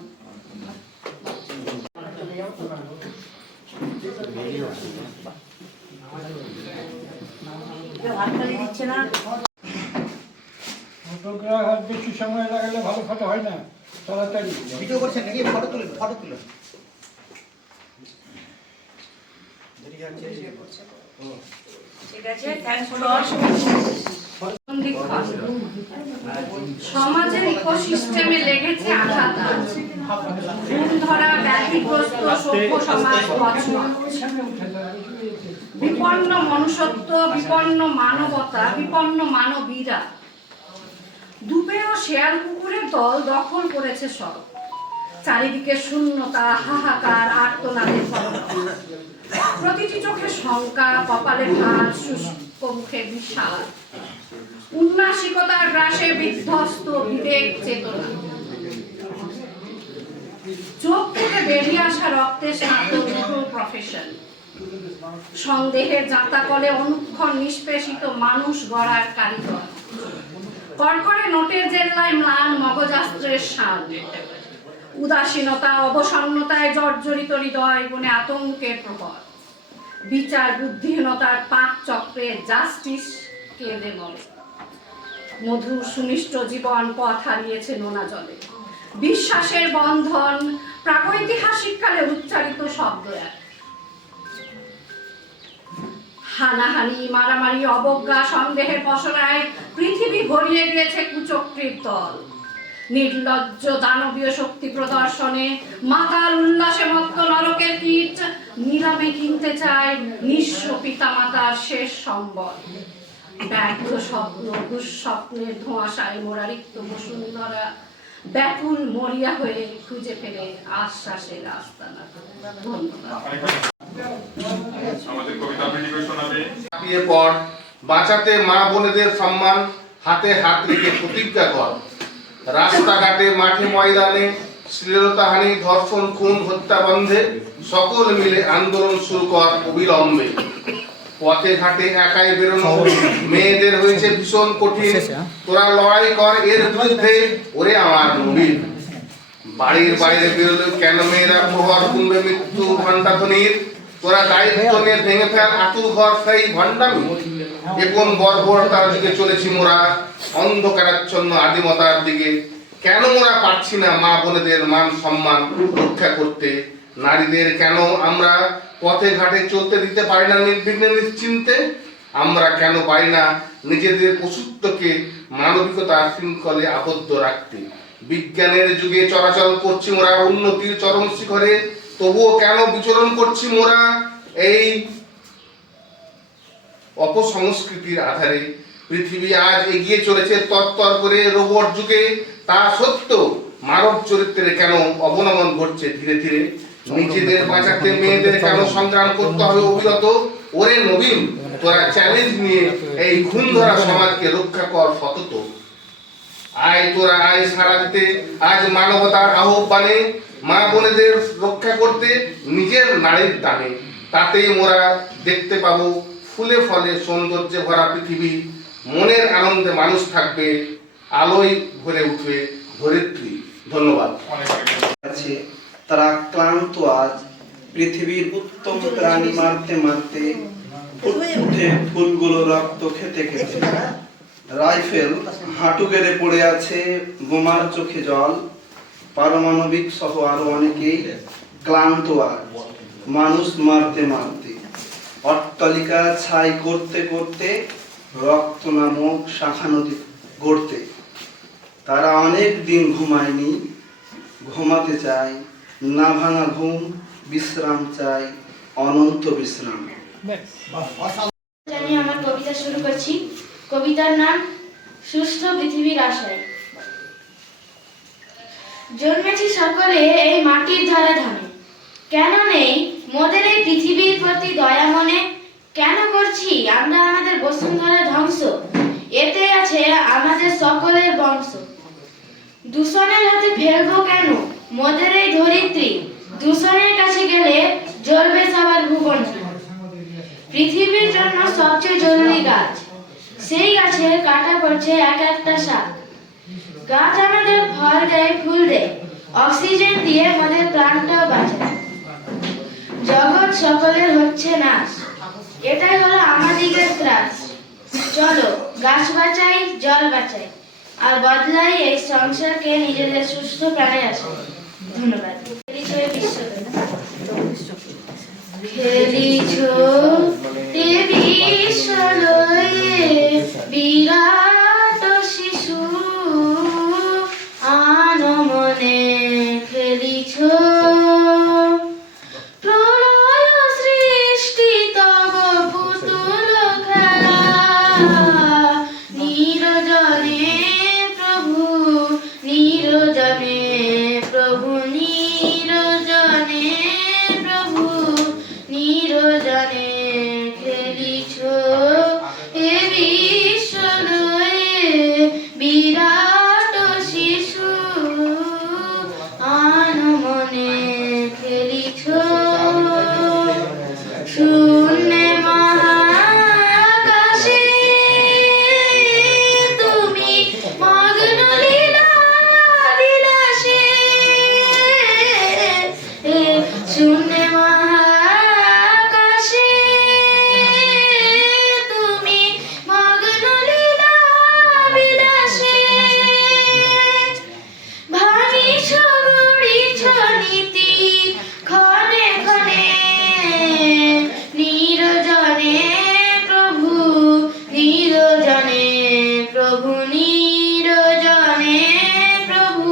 ফটোগ্রাফ আর বেশি সময় লাগালে ভালো ফটো হয় না, তাড়াতাড়ি ভিডিও করছেন নাকি? ফটো তুলুন, ফটো তুলুন। সমাজের ইকোসিস্টেমে লেগেছে আঘাত, ধরা ব্যাধিগ্রস্ত সভ্য সমাজ পছন্দ, বিপন্ন মনুষ্যত্ব, বিপন্ন মানবতা, বিপন্ন মানবীরা। দুবে ও শেয়াল কুকুরের দল দখল করেছে সব, চারিদিকে শূন্যতা, হাহাকার, আর্তনাদের ফলক, প্রতিটি চোখে শঙ্কা, কপালে ভাঁজ, শুষ্ক মুখে বিষাদ, উন্নাসিকতার গ্রাসে বিধ্বস্ত বিবেক চেতনা, চোখ থেকে বেরিয়ে আসা রক্তের স্নাত প্রফেশন, সন্দেহের জাঁতাকলে অনুক্ষণ নিষ্পেষিত মানুষ গড়ার কারিগর, কড়কড়ে নোটের জেল্লায় ম্লান মগজাস্ত্রের শান, উদাসীনতা অবসন্নতায় জর্জরিত হৃদয় বনে আতঙ্কের প্রহর, বিচার বুদ্ধিহীনতার পাক চক্রে জাস্টিস কেঁদে মরে, মধুর সুনিষ্ট জীবন পথ হারিয়েছে নোনা জলে, বিশ্বাসের বন্ধন প্রাগৈতিহাসিক কালে উচ্চারিত শব্দ এক, হানাহানি মারামারি অবজ্ঞা সন্দেহের পসরায় পৃথিবী ভরিয়ে দিয়েছে কুচক্রীর দল, নির্লজ্জ দানবীয় শক্তি প্রদর্শনে মাতাল উল্লাসে মত্ত নরকের কীট নিলামে কিনতে চায় নিঃস্ব পিতামাতার শেষ সম্বল, ব্যর্থ স্বপ্ন দুঃস্বপ্নের ধোঁয়াশায় মোড়া রিক্ত বসুন্ধরা ব্যাকুল মরিয়া হয়ে খুঁজে ফেলে আশ্বাসের আস্তানা। ধন্যবাদ। আমাদের কবিতা আবৃত্তি শোনাবে। পর বাঁচাতে মা বোনেদের সম্মান, হাতে হাত রেখে প্রতিজ্ঞা কর, রাস্তাঘাটে মাঠে ময়দানে শ্লীলতাহানি ধর্ষণ খুন হত্যা বন্ধে সকল মিলে আন্দোলন শুরু কর অবিলম্বে, পথে ঘাটে একাই বেরোনো মেয়েদের হয়েছে ভীষণ কঠিন, তোরা লড়াই কর এর বিরুদ্ধে ওরে আমার নবীন, বাড়ির বাইরে বেরোলে কেন মেয়েরা প্রহর গুনবে মৃত্যু ঘণ্টাধ্বনির, তোরা দায়িত্ব নিয়ে ভেঙে ফেল আতুর ঘর সেই ভণ্ডামি, এখন বর্বরতার দিকে চলেছি মোরা অন্ধকারাচ্ছন্ন আদিমতার দিকে, কেন মোরা পারছি না মা বোনেদের মান সম্মান রক্ষা করতে, নারীদের কেন আমরা পথে ঘাটে চলতে দিতে পারি না নির্বিঘ্নে নিশ্চিন্তে, আমরা কেন পারি না নিজেদের পশুত্বকে মানবিকতার শৃঙ্খলে আবদ্ধ রাখতে, বিজ্ঞানের যুগে চলাচল করছি মোরা উন্নতির চরম শিখরে, তবুও কেন বিচরণ করছি মোরা এই অপসংস্কৃতির আধারে, পৃথিবী আজ এগিয়ে চলেছে তরতর করে রোবট যুগে, তা সত্য মানব চরিত্রের কেন অবনমন ঘটছে ধীরে ধীরে, নিজেদের বাঁচাতে মেয়েদের কেন সংগ্রাম করতে হবে অবিরত, ওরে নবীন তোরা চ্যালেঞ্জ নিয়ে এই খুন ধরা সমাজকে রক্ষা কর সতত, আয় তোরা আয় সারা দিতে আজ মানবতার আহ্বানে, মা বোনেদের রক্ষা করতে নিজের নারীর দানে, তাতেই মোরা দেখতে পাবো ফুলে ফলে সৌন্দর্যে ভরা পৃথিবী, মনের আনন্দে মানুষ থাকবে, আলোয় ভরে উঠবে ধরিত্রী। ধন্যবাদ। তারা ক্লান্ত আজ পৃথিবীর উত্তম প্রাণী মারতে মারতে, ফুটফুটে ফুলগুলো রক্ত খেতে খেতে, রাইফেল হাঁটু গেড়ে পড়ে আছে, বোমার চোখে জল, পারমাণবিক সহ আরো অনেকেই ক্লান্ত আজ মানুষ মারতে মারতে, অট্টালিকা ছাই করতে করতে, রক্ত নামক শাখা নদী গড়তে, তারা অনেক দিন ঘুমায়নি, ঘুমাতে চায়, না ভাঙা ঘুম, বিশ্রাম চাই, অনন্ত বিশ্রাম। আমি আমার কবিতা শুরু করছি। কবিতার নাম সুস্থ পৃথিবীর আশায়। জন্মেছি সকলে এই মাটির ধারে ধানে, কেন নেই মোদের এই পৃথিবীর প্রতি দয়া মনে? কেন করছি আমরা আমাদের বসুন্ধরা ধ্বংস? এতে আছে আমাদের সকলের বংশ। দূষণের হাতে ফেলবো কেন মোদের এই ধরিত্রী? দূষণের কাছে গেলে জ্বলবে সবার ভুবন। পৃথিবীর জন্য সবচেয়ে জরুরি গাছ, সেই গাছের কাটা পড়ছে এক একটা শাক। গাছ আমাদের ফল দেয়, ফুল দেয়, অক্সিজেন দিয়ে আমাদের প্রাণটাও বাঁচায়। জগৎ সকলের হচ্ছে নাশ, এটাই হলো আমাদিগের ত্রাস। চলো গাছ বাঁচাই, জল বাঁচাই, আর বদলাই এই সংসারকে নিজেদের সুস্থ প্রাণে আসে। ধন্যবাদ। খেলিছ এ বিশ্বলয়ে বিরাট শিশু আনমনে খেলিছ। প্রলয় সৃষ্টি তব পুতুল খেলা, নিরজনে প্রভু নিরজনে প্রভু নিরজনে প্রভু নিরজনে খেলিছ এ বিশ্বলয়ে বিরাট শিশু আনমনে খেলিছ। শূন্যে মহাকাশে তুমি মগ্ন লীলা বিলাসে, শূন্যে মহাকাশে তুমি মগ্ন লীলা বিলাসে। ভাঙিছ গড়িছ নীতি ক্ষণে ক্ষণে, নিরজনে প্রভু নিরজনে প্রভু নিরজনে প্রভু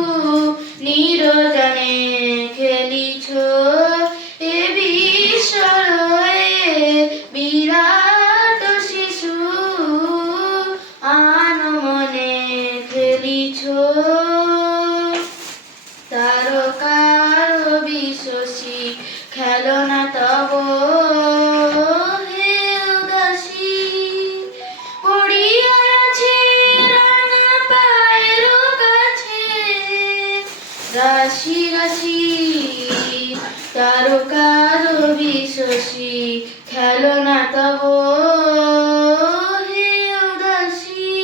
নিরজনে খেলিছ এ বিশ্বলয়ে বিরাট শিশু আনমনে খেলিছ। তারকার বিশ্বসী খেলনা তব হে উদাসী, পড়িয়া আছে রাঙা পায়ের কাছে রাশি রাশি। তারকার বিশ্বসী খেলনা তব হে উদাসী,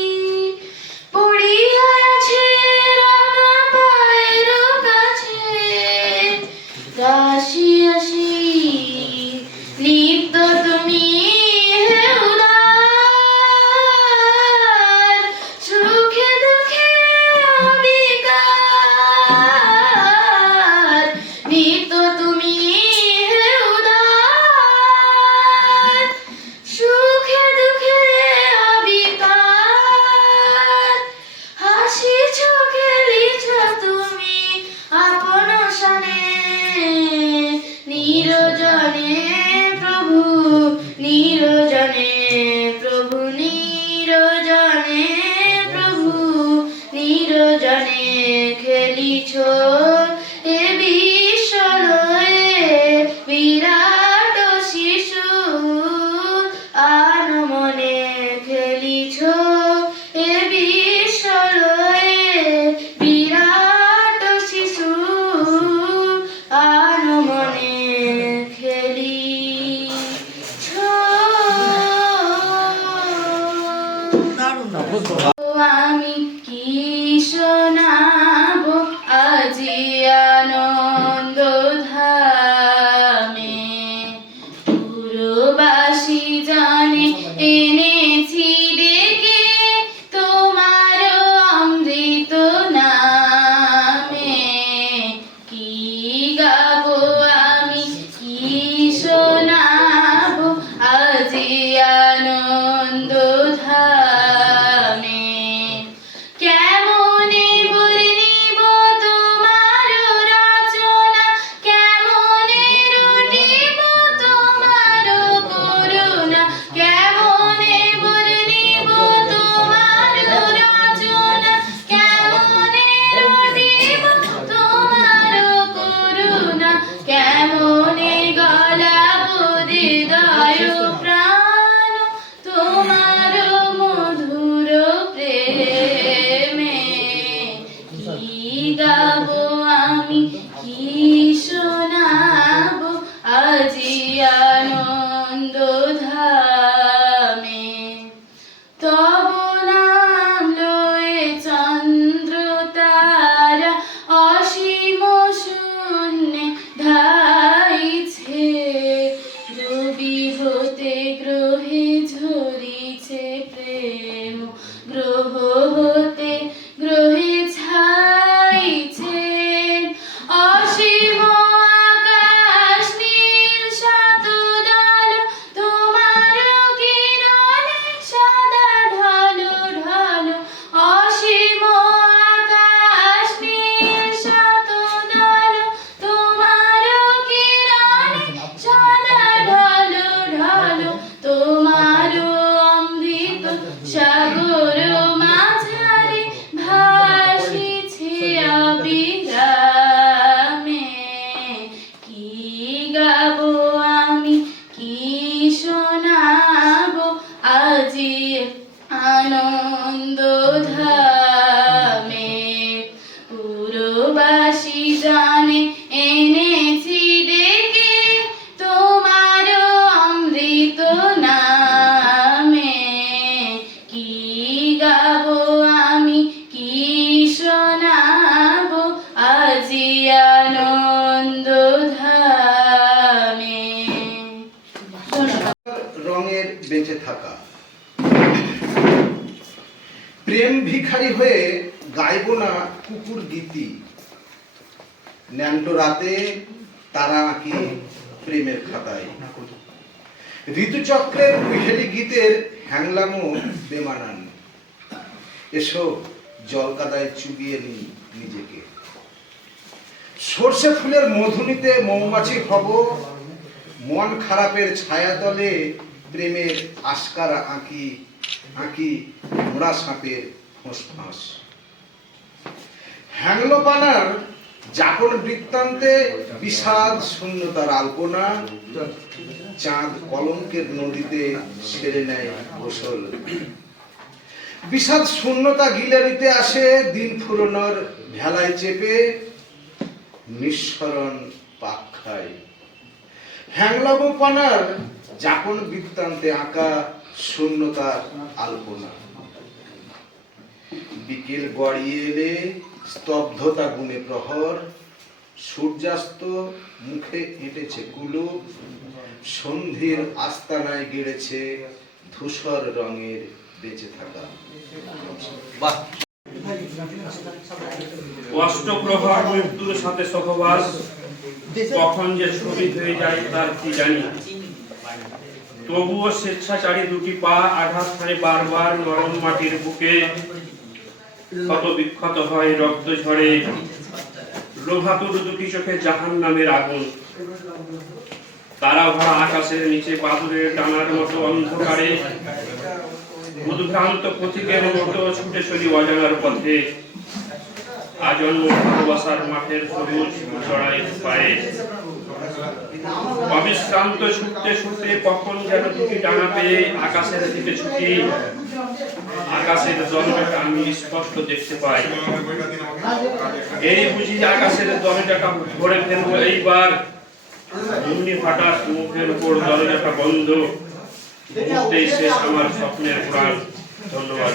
পড়িয়া আছে রাঙা পায়ের কাছে রাশি রাশি। নিত্য তুমি হে উদার, সুখে দুঃখে অবিকার। নিত্য তুমি হে উদার, সুখে দুঃখে অবিকার। হাসিছ খেলিছ তুমি আপন সনে, নিরজনে প্রভু নিরজনে প্রভু নিরজনে প্রভু নিরজনে খেলিছ এ বিশ্বলয়ে বিরাট শিশু আনমনে খেলিছ এ বিশ্বলয়ে বিরাট শিশু আনমনে খেলিছ। আমি কি শোনাব আজি আনন্দ ধামে, পুরো হৃদয় প্রাণ তোমার মধুর প্রেমে। কি গাবো আমি, কি শোনাবো আজি আনন্দ ধামে। তব নাম লয়ে চন্দ্র তারা অসীম শূন্যে ধাইছে। রবি হতে গ্রহে ঝরিছে প্রেম, গ্রহ হতে গ্রহে ছাইছে। অসীম আকাশ নীল শতদল তোমার কিরণে সাদা ঢালো ঢালো। অসীম আকাশ নীল শতদল তোমার কিরণে সাদা ঢালো ঢালো। তোমার অমৃত সাগর মাঝারে ভাসিছে অবিরামে। কি গাবো আমি, কি শোনাবো আজি আনন্দ ধামে। পুরবাসী জানে এনেছি ডেকে তোমার অমৃত নামে। কি গাবো আমি, কি শোনাবো আজি আনন্দ ধামে। রঙের বেঁচে থাকা। প্রেম ভিখারি হয়ে গাইব না কুকুর গীতি, ন্যান্টো রাতে তারা আঁকি প্রেমের খাতায়। ঋতুচক্রের কুহেলি গীতের হ্যাংলামো বেমানান। এসো জল কাদায় চুবিয়ে নি নিজেকে। সর্ষে ফুলের মধুনিতে মৌমাছি হব, মন খারাপের ছায়াতলে প্রেমের আস্কারা আঁকি আঁকি মোড়া সাপের ফোঁস। হ্যাংলোপানার যাপন বৃত্তান্তে বিষাদ শূন্যতার আলপনা। চাঁদ কলঙ্কের নদীতে সেরে নেয় গোসল। বিষাদ শূন্যতা গিলে নিতে আসে দিন ফুরনোর ভেলায় চেপে, নিঃসরণ পাক খায়। হ্যাংলামোপানার যাপন বৃত্তান্তে আঁকা শূন্যতার আলপনা। বিকেল গড়িয়ে এলে স্তব্ধতা গুণে প্রহর। সূর্যাস্ত মুখে এঁটেছে কুলুপ, সন্ধির আস্তানায় গেড়েছে ধূসর রঙের বেঁচে থাকা। অষ্টপ্রহর মৃত্যুর সাথে সহবাস, কখন যে শহীদ হয়ে যায় তার কি জানি। তবুও স্বেচ্ছাচারী দুটি পা আঘাত হারে বারবার নরম মাটির বুকে। ক্ষত বিক্ষত হয় রক্ত ঝরে, লোভাতুর দুটি চোখে জাহান্নামের আগুন। তারা ভরা আকাশের নিচে বাদুড়ের ডানার মতো অন্ধকারে, উদ্ভ্রান্ত পথিকের মতো ছুটে চলি অজানার পথে। আজন্ম ভালোবাসার মাঠের সবুজ চড়াই পায়ে অবিশ্রান্ত ছুটতে ছুটতে কখন যেন দুটি ডানা পেয়ে আকাশের দিকে ছুটি। আকাশের দরজাটা আমি স্পষ্ট দেখতে পাই। এই বুঝি আকাশের দরজাটা ভরে ফেলবো এইবার। অমনি হঠাৎ মুখের উপর দরজাটা বন্ধ। মুহূর্তেই শেষ আমার স্বপ্নের প্রাণ। ধন্যবাদ।